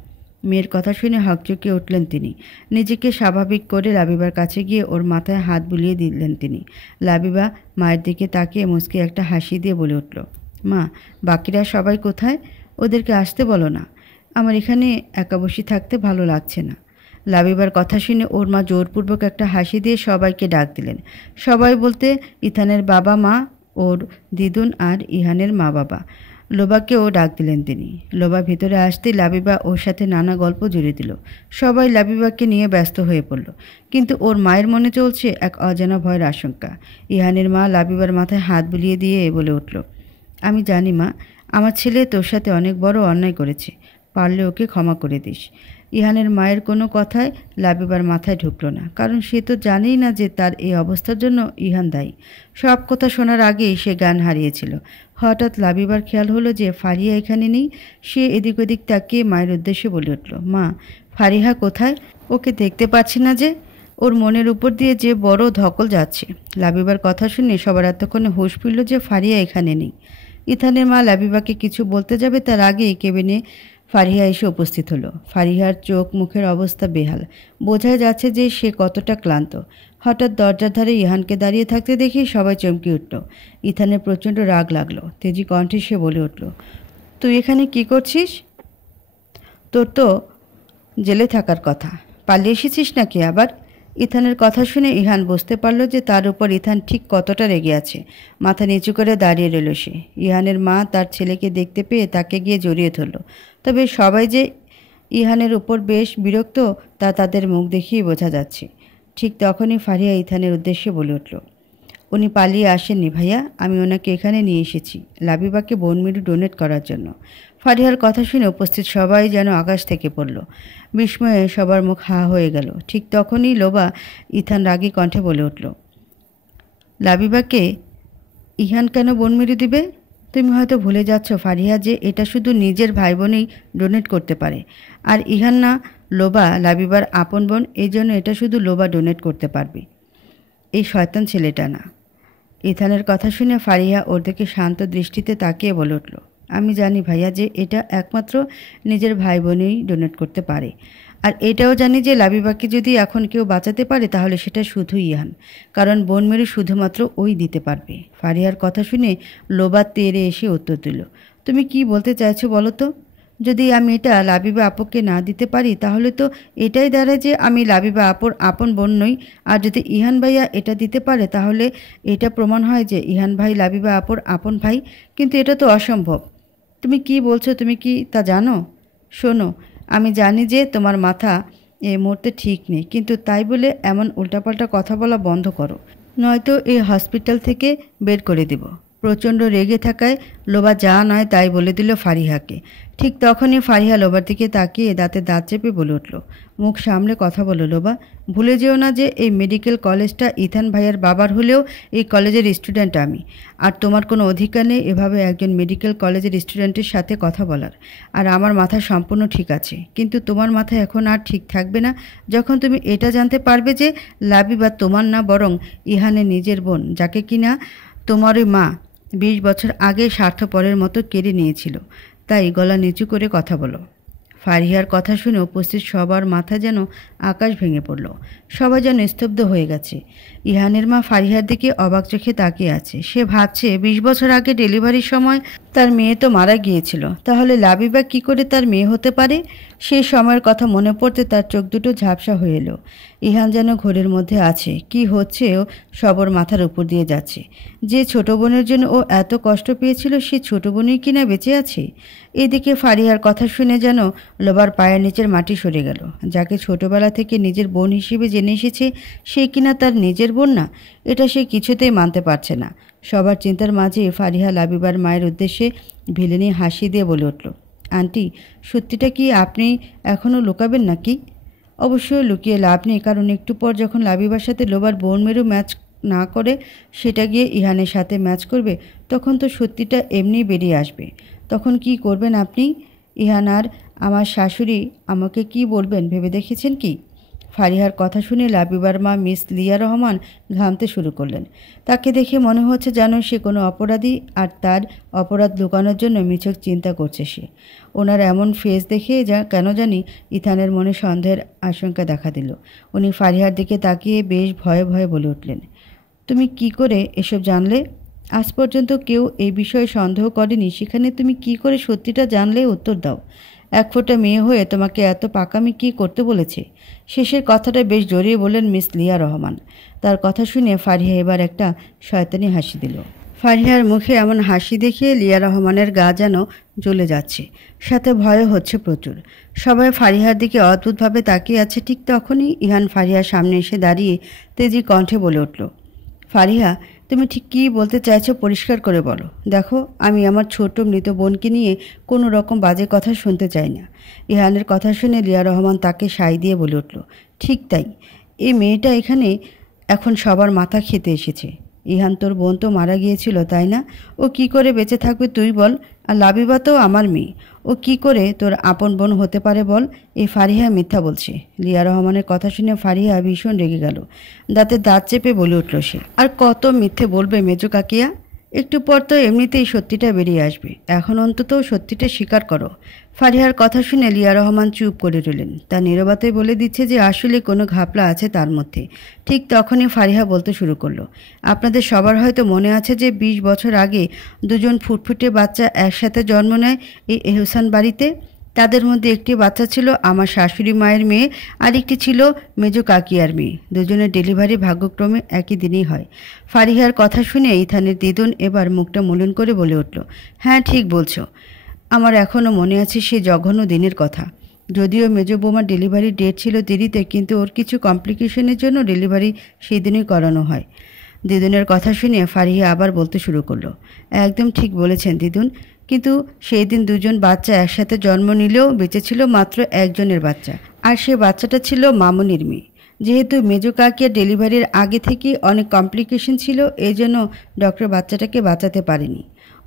মেয়ের কথা শুনে হকচকিয়ে উঠলেন তিনি। নিজেকে স্বাভাবিক করে লাবিবার কাছে গিয়ে ওর মাথায় হাত বুলিয়ে দিলেন তিনি। লাবিবা মায়ের দিকে তাকিয়ে মুচকি একটা হাসি দিয়ে বলে উঠল, মা বাকিরা সবাই কোথায়? ওদেরকে আসতে বলো না, আমার এখানে একা বসে থাকতে ভালো লাগছে না। লাবিবার কথা শুনে ওর মা জোরপূর্বক একটা হাসি দিয়ে সবাইকে ডাক দিলেন। সবাই বলতে ইথানের বাবা মা, ওর দিদুন আর ইহানের মা বাবা। লোবাকেও ডাক দিলেন তিনি। লোবা ভিতরে আসতেই লাবিবা ওর সাথে নানা গল্প জুড়ে দিল। সবাই লাবিবাকে নিয়ে ব্যস্ত হয়ে পড়ল, কিন্তু ওর মায়ের মনে চলছে এক অজানা ভয়ের আশঙ্কা। ইহানের মা লাবিবার মাথায় হাত বুলিয়ে দিয়ে বলে উঠল, আমি জানি মা, আমার ছেলে তোর সাথে অনেক বড় অন্যায় করেছে, পারলে ওকে ক্ষমা করে দিস। ইহানের মায়ের কোনো কথায় লাবিবার মাথায় ঢুকলো না, কারণ সে তো জানেই না যে তার এই অবস্থার জন্য ইহান দায়ী। সব কথা শোনার আগেই সে জ্ঞান হারিয়েছিল। হঠাৎ লাবিবার খেয়াল হলো যে ফারিহা এখানে নেই। সে এদিক ওদিক তাকিয়ে মায়ের উদ্দেশ্যে বলে উঠল, মা ফারিহা কোথায়? ওকে দেখতে পাচ্ছি না যে। ওর মনের উপর দিয়ে যে বড় ধকল যাচ্ছে। লাবিবার কথা শুনে সবার এতক্ষণে হুঁশ ফিরল যে ফারিহা এখানে নেই। ইথানের মা লাবিবাকে কিছু বলতে যাবে তার আগেই কেবিনে ফারিহা এসে উপস্থিত হলো। ফারিহার চোখ মুখের অবস্থা বেহাল, বোঝাই যাচ্ছে যে সে কতটা ক্লান্ত। হঠাৎ দরজার ধারে ইহানকে দাঁড়িয়ে থাকতে দেখে সবাই চমকে উঠল। ইথানের প্রচণ্ড রাগ লাগলো। তেজি কণ্ঠে সে বলে উঠল, তুই এখানে কি করছিস? তোর তো জেলে থাকার কথা, পালিয়ে এসেছিস নাকি আবার? ইথানের কথা শুনে ইহান বুঝতে পারল যে তার উপর ইথান ঠিক কতটা রেগে আছে। মাথা নিচু করে দাঁড়িয়ে রইল সে। ইহানের মা তার ছেলেকে দেখতে পেয়ে তাকে গিয়ে জড়িয়ে ধরল। তবে সবাই যে ইহানের উপর বেশ বিরক্ত তা তাদের মুখ দেখেই বোঝা যাচ্ছে। ঠিক তখনই ফারিহা ইথানের উদ্দেশ্যে বলে উঠল, উনি পালিয়ে আসেননি ভাইয়া, আমি ওনাকে এখানে নিয়ে এসেছি লাবিবাকে বোন মেরু ডোনেট করার জন্য। ফারিহার কথা শুনে উপস্থিত সবাই যেন আকাশ থেকে পড়ল। বিস্ময়ে সবার মুখ হা হয়ে গেল। ঠিক তখনই লোবা ইথান রাগী কণ্ঠে বলে উঠল, লাবিবাকে ইহান কেন বোন মেরু দিবে? তুমি হয়তো ভুলে যাচ্ছ ফারিহা যে এটা শুধু নিজের ভাই বোনই ডোনেট করতে পারে, আর ইহান না লোবা লাবিবার আপন বোন, এই জন্য এটা শুধু লোবা ডোনেট করতে পারবে, এই শয়তান ছেলেটা না। ইথানের কথা শুনে ফারিহা ওর দিকে শান্ত দৃষ্টিতে তাকিয়ে বলে উঠল, আমি জানি ভাইয়া যে এটা একমাত্র নিজের ভাই বোনই ডোনেট করতে পারে। আর এটাও জানি যে লাবিবাকে যদি এখন কেউ বাঁচাতে পারে তাহলে সেটা শুধু ইহান, কারণ বোন মেরু শুধুমাত্র ওই দিতে পারবে। ফারিহার কথা শুনে লোবা তেড়ে এসে উত্তর দিল, তুমি কি বলতে চাইছো বলো তো? যদি আমি এটা লাবিবা আপুকে না দিতে পারি তাহলে তো এটাই দাঁড়ায় যে আমি লাবিবা আপুর আপন বোন নই। আর যদি ইহান ভাইয়া এটা দিতে পারে তাহলে এটা প্রমাণ হয় যে ইহান ভাই লাবিবা আপুর আপন ভাই, কিন্তু এটা তো অসম্ভব। তুমি কি বলছো তুমি কি তা জানো? শোনো, আমি জানি যে তোমার মাথা এই মুহূর্তে ঠিক নেই, কিন্তু তাই বলে এমন উল্টাপাল্টা কথা বলা বন্ধ করো, নয়তো এই হসপিটাল থেকে বের করে দেব। প্রচণ্ড রেগে থাকায় লোবা যা নয় তাই বলে দিল ফারিহাকে। ঠিক তখনই ফারিহা লোবার দিকে তাকিয়ে দাঁতে দাঁত চেপে বলে উঠল, মুখ সামলে কথা বলো লোবা, ভুলে যেও না যে এই মেডিকেল কলেজটা ইথান ভাইয়ার বাবার হলেও এই কলেজের স্টুডেন্ট আমি। আর তোমার কোনো অধিকার নেই এভাবে একজন মেডিকেল কলেজের স্টুডেন্টের সাথে কথা বলার। আর আমার মাথা সম্পূর্ণ ঠিক আছে, কিন্তু তোমার মাথা এখন আর ঠিক থাকবে না যখন তুমি এটা জানতে পারবে যে লাবিবা তোমার না বরং ইহানের নিজের বোন, যাকে কিনা তোমারই মা 20 বছর আগে স্বার্থপরের মতো কেড়ে নিয়েছিল। তাই গলা নিচু করে কথা বলো। ফারিহার কথা শুনে উপস্থিত সবার মাথা যেন আকাশ ভেঙে পড়ল। সবাই যেন স্তব্ধ হয়ে গেছে। ইহানের মা ফারিহার দিকে অবাক চোখে তাকিয়ে আছে। সে ভাবছে 20 বছর আগে ডেলিভারির সময় তার মেয়ে তো মারা গিয়েছিল, তাহলে লাবিবা কি করে তার মেয়ে হতে পারে? সেই সময়ের কথা মনে পড়তে তার চোখ দুটো ঝাপসা হয়ে এলো। ইহান যেন ঘোরের মধ্যে আছে, কি হচ্ছে ও সবার মাথার উপর দিয়ে যাচ্ছে। যে ছোট বোনের জন্য ও এত কষ্ট পেয়েছিল সে ছোট বোনই কিনা বেঁচে আছে। এদিকে ফারিহার কথা শুনে যেন লোবার পায়ের নিচের মাটি সরে গেল। যাকে ছোটবেলা থেকে নিজের বোন হিসেবে জেনে এসেছে সে কিনা তার নিজের বোন না, এটা সে কিছুতেই মানতে পারছে না। সবার চিন্তার মাঝে ফারিহা লাবিবার মায়ের উদ্দেশ্যে ভিলেনি হাসি দিয়ে বলে উঠল, আন্টি, সত্যিটা কি আপনি এখনও লুকাবেন নাকি? অবশ্যই লুকিয়ে লাভ নেই, কারণ একটু পর যখন লাবিবার সাথে লোবার বোন মেরু ম্যাচ না করে সেটা গিয়ে ইহানের সাথে ম্যাচ করবে, তখন তো সত্যিটা এমনিই বেরিয়ে আসবে। তখন কি করবেন আপনি? ইহান আর আমার শাশুড়ি আমাকে কি বলবেন ভেবে দেখেছেন কি? ফারিহার কথা শুনে লাবিবার মা মিস লিয়া রহমান ঘামতে শুরু করলেন। তাকে দেখে মনে হচ্ছে যেন সে কোনো অপরাধী, আর তার অপরাধ লুকানোর জন্য মিছক চিন্তা করছে সে। ওনার এমন ফেস দেখে কেন জানি ইথানের মনে সন্দেহের আশঙ্কা দেখা দিল। উনি ফারিহার দিকে তাকিয়ে বেশ ভয়ে ভয়ে বলে উঠলেন, তুমি কি করে এসব জানলে? আজ পর্যন্ত কেউ এই বিষয়ে সন্দেহ করেনি, সেখানে তুমি কি করে সত্যিটা জানলে? উত্তর দাও। এক ফোঁটা মেয়ে হয়ে তোমাকে এত পাকামি কি করতে বলেছে? শেষের কথাটা বেশ জড়িয়ে বললেন মিস লিয়া রহমান। তার কথা শুনে ফারিহা এবার একটা শয়তানি হাসি দিল। ফারিহার মুখে এমন হাসি দেখে লিয়া রহমানের গা যেন জ্বলে যাচ্ছে, সাথে ভয় হচ্ছে প্রচুর। সবাই ফারিহার দিকে অদ্ভুতভাবে তাকিয়ে আছে। ঠিক তখনই ইহান ফারিহার সামনে এসে দাঁড়িয়ে তেজি কণ্ঠে বলে উঠল, ফারিহা, তুমি ঠিক কী বলতে চাইছো পরিষ্কার করে বলো। দেখো, আমি আমার ছোট মৃত বোনকে নিয়ে কোনো রকম বাজে কথা শুনতে চাই না। ইহানের কথা শুনে লিয়া রহমান তাকে সায় দিয়ে বলে উঠল, ঠিক তাই, এই মেয়েটা এখানে এখন সবার মাথা খেতে এসেছে। ইহান, তোর বোন তো মারা গিয়েছিল তাই না? ও কি করে বেঁচে থাকবে তুই বল? আর লাবিবা তো আমার মেয়ে, ও কি করে তোর আপন বোন হতে পারে বল? এই ফারিহা মিথ্যা বলছে। লিয়া রহমানের কথা শুনে ফারিহা ভীষণ রেগে গেল। দাঁতে দাঁত চেপে বলে উঠল সে, আর কত মিথ্যে বলবে মেজো কাকিয়া? একটু পর তো এমনিতেই সত্যিটা বেরিয়ে আসবে, এখন অন্তত সত্যিটা স্বীকার করো। ফারিহার কথা শুনে লিয়া রহমান চুপ করে রইলেন। তার নীরবতায় বলে দিচ্ছে যে আসলে কোনো ঘাপলা আছে তার মধ্যে। ঠিক তখনই ফারিহা বলতে শুরু করলো, আপনাদের সবার হয়তো মনে আছে যে 20 বছর আগে দুজন ফুটফুটে বাচ্চা একসাথে জন্ম নেয় এই এহসান বাড়িতে। তাদের মধ্যে একটি বাচ্চা ছিল আমার শাশুড়ি মায়ের মেয়ে, আর একটি ছিল মেজো কাকিয়ার মেয়ে। দুজনের ডেলিভারি ভাগ্যক্রমে একই দিনেই হয়। ফারিহার কথা শুনে ইথানের দিদুন এবার মুখটা মলিন করে বলে উঠল, হ্যাঁ ঠিক বলছো, আমার এখনও মনে আছে সেই জঘন্য দিনের কথা। যদিও মেজো বৌমার ডেলিভারির ডেট ছিল দেরিতে, কিন্তু ওর কিছু কমপ্লিকেশনের জন্য ডেলিভারি সেই দিনই করানো হয়। দিদুনের কথা শুনে ফারিহা আবার বলতে শুরু করলো, একদম ঠিক বলেছেন দিদুন, কিন্তু সেই দিন দুজন বাচ্চা একসাথে জন্ম নিলেও বেঁচে ছিল মাত্র একজনের বাচ্চা, আর সে বাচ্চাটা ছিল মামুনির মেয়ে। যেহেতু মেজো কাকিয়ার ডেলিভারির আগে থেকেই অনেক কমপ্লিকেশন ছিল, এই জন্য ডক্টর বাচ্চাটাকে বাঁচাতে পারেনি।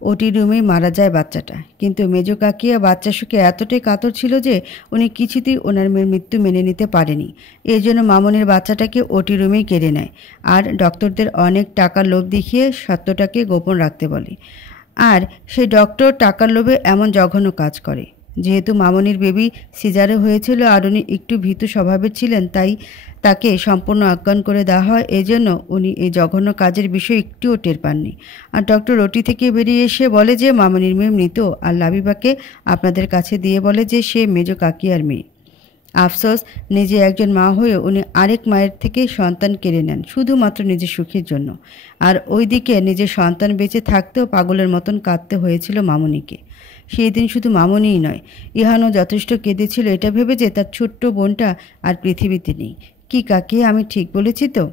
ওটি রুমেই মারা যায় বাচ্চাটা। কিন্তু মেজো কাকিয়া বাচ্চা সুখে এতটাই কাতর ছিল যে উনি কিছুতেই ওনার মেয়ের মৃত্যু মেনে নিতে পারেনি। এই জন্য মামুনির বাচ্চাটাকে ওটি রুমেই কেড়ে নেয়, আর ডক্টরদের অনেক টাকার লোভ দেখিয়ে সত্যটাকে গোপন রাখতে বলে। আর সেই ডক্টর টাকার লোভে এমন জঘন্য কাজ করে। যেহেতু মামনির বেবি সিজারে হয়েছিল আর উনি একটু ভীতু স্বভাবের ছিলেন, তাই তাকে সম্পূর্ণ অজ্ঞান করে দেওয়া হয়। এজন্য উনি এই জঘন্য কাজের বিষয়ে একটুও টের পাননি। আর ডক্টর ওটি থেকে বেরিয়ে এসে বলে যে মামনির মেয়ে মৃত, আর লাবিবাকে আপনাদের কাছে দিয়ে বলে যে সে মেজ কাকিয়ার মেয়ে। আফসোস, নিজে একজন মা হয়ে উনি আরেক মায়ের থেকে সন্তান কেড়ে নেন শুধুমাত্র নিজের সুখের জন্য। আর ওইদিকে নিজের সন্তান বেঁচে থাকতেও পাগলের মতন কাঁদতে হয়েছিল মামনিকে। সেই দিন শুধু মামনিই নয়, ইহানও যথেষ্ট কেঁদেছিল এটা ভেবে যে তার ছোট্ট বোনটা আর পৃথিবীতে নেই। কি কাকি, আমি ঠিক বলেছি তো?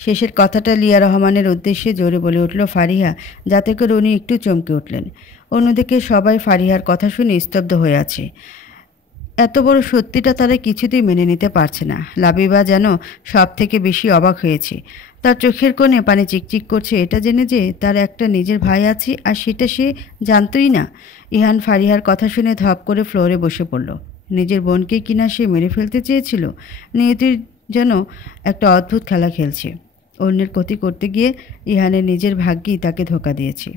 শেষের কথাটা লিয়া রহমানের উদ্দেশ্যে জোরে বলে উঠল ফারিহা, যাতে করে উনি একটু চমকে উঠলেন। অন্যদিকে সবাই ফারিহার কথা শুনে স্তব্ধ হয়ে আছে। এত বড় সত্যিটা তারা কিছুতেই মেনে নিতে পারছে না। লাবিবা যেন সব থেকে বেশি অবাক হয়েছে। তার চোখের কোণে পানি চিকচিক করছে এটা জেনে যে তার একটা নিজের ভাই আছে, আর সেটা সে জানতই না। ইহান ফারিহার কথা শুনে ধপ করে ফ্লোরে বসে পড়ল। নিজের বোনকে কিনা সে মেরে ফেলতে চেয়েছিল। নিয়তির যেন একটা অদ্ভুত খেলা খেলছে। অন্যের ক্ষতি করতে গিয়ে ইহানের নিজের ভাগ্যেই তাকে ধোঁকা দিয়েছে।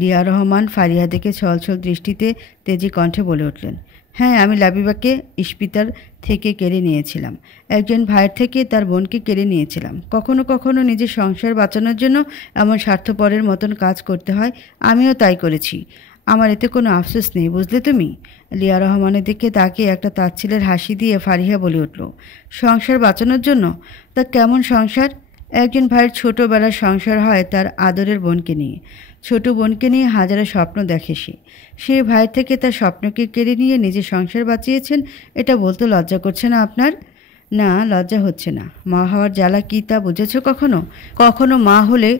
লিয়া রহমান ফারিহা দেখে ছলছল দৃষ্টিতে তেজি কণ্ঠে বলে উঠলেন, হ্যাঁ, আমি লাবিবাকে ইস্পিতার থেকে কেড়ে নিয়েছিলাম। একজন ভাইয়ের থেকে তার বোনকে কেড়ে নিয়েছিলাম। কখনো কখনো নিজের সংসার বাঁচানোর জন্য এমন স্বার্থপরের মতন কাজ করতে হয়। আমিও তাই করেছি। আমার এতে কোনো আফসোস নেই, বুঝলে তুমি? লিয়া রহমানের দিকে তাকে একটা তাচ্ছিলের হাসি দিয়ে ফারিহা বলে উঠল, সংসার বাঁচানোর জন্য? তা কেমন সংসার? একজন ভাইয়ের ছোটোবেলার সংসার হয় তার আদরের বোনকে নিয়ে। ছোট বোনকে নিয়ে হাজারো স্বপ্ন দেখে সে ভাইয়ের থেকে তার স্বপ্নকে কেড়ে নিয়ে নিজের সংসার বাঁচিয়েছেন। এটা বলতে লজ্জা করছে না আপনার? না, লজ্জা হচ্ছে না। মা হওয়ার জ্বালা কী তা বুঝেছ কখনো? কখনো মা হলে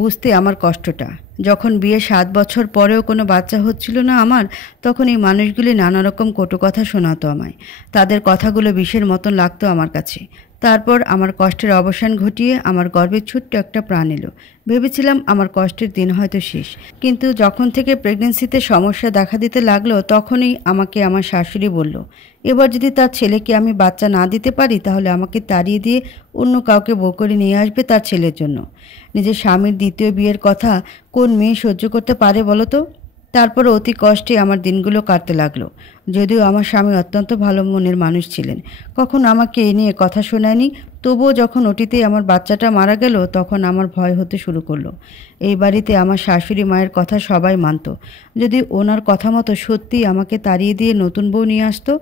বুঝতে আমার কষ্টটা। যখন বিয়ে 7 বছর পরেও কোনো বাচ্চা হচ্ছিল না আমার, তখন এই মানুষগুলি নানা রকম কটু কথা শোনাতো আমায়। তাদের কথাগুলো বিষের মতন লাগতো আমার কাছে। তারপর আমার কষ্টের অবসান ঘটিয়ে আমার গর্ভের ছোট্ট একটা প্রাণ এলো। ভেবেছিলাম আমার কষ্টের দিন হয়তো শেষ। কিন্তু যখন থেকে প্রেগনেন্সিতে সমস্যা দেখা দিতে লাগলো, তখনই আমাকে আমার শাশুড়ি বলল, এবার যদি তার ছেলেকে আমি বাচ্চা না দিতে পারি তাহলে আমাকে তাড়িয়ে দিয়ে অন্য কাউকে বউ করে নিয়ে আসবে তার ছেলের জন্য। নিজের স্বামীর দ্বিতীয় বিয়ের কথা কোন মেয়ে সহ্য করতে পারে বলো তো? তারপর অতি কষ্টে আমার দিনগুলো কাটতে লাগলো। যদিও আমার স্বামী অত্যন্ত ভালো মনের মানুষ ছিলেন, কখনো আমাকে এ নিয়ে কথা শোনায়নি। তবুও যখন ওটিতে আমার বাচ্চাটা মারা গেল, তখন আমার ভয় হতে শুরু করলো। এই বাড়িতে আমার শাশুড়ি মায়ের কথা সবাই মানত। যদি ওনার কথা মতো সত্যিই আমাকে তাড়িয়ে দিয়ে নতুন বউ নিয়ে আসতো।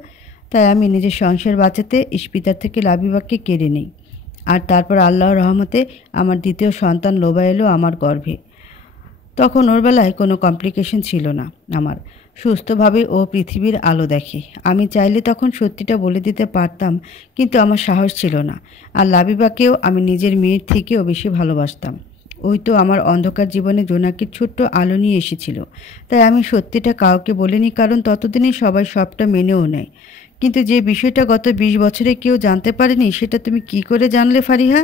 তাই আমি নিজের সংসার বাঁচাতে ইস্পিতার থেকে লাবিবাকে কেড়ে নিই। আর তারপর আল্লাহর রহমতে আমার দ্বিতীয় সন্তান লোবা এলো আমার গর্ভে। তখন ওর বেলায় কোনো কমপ্লিকেশন ছিল না। আমার সুস্থভাবে ও পৃথিবীর আলো দেখে। আমি চাইলে তখন সত্যিটা বলে দিতে পারতাম, কিন্তু আমার সাহস ছিল না। আর লাবিবাকেও আমি নিজের মেয়ের থেকেও বেশি ভালোবাসতাম। ওই তো আমার অন্ধকার জীবনে জোনাকির ছোট্ট আলো নিয়ে এসেছিল। তাই আমি সত্যিটা কাউকে বলিনি, কারণ ততদিনে সবাই সবটা মেনেও নেয়। কিন্তু যে বিষয়টা গত 20 বছরে কেউ জানতে পারেনি, সেটা তুমি কি করে জানলে ফারিহা?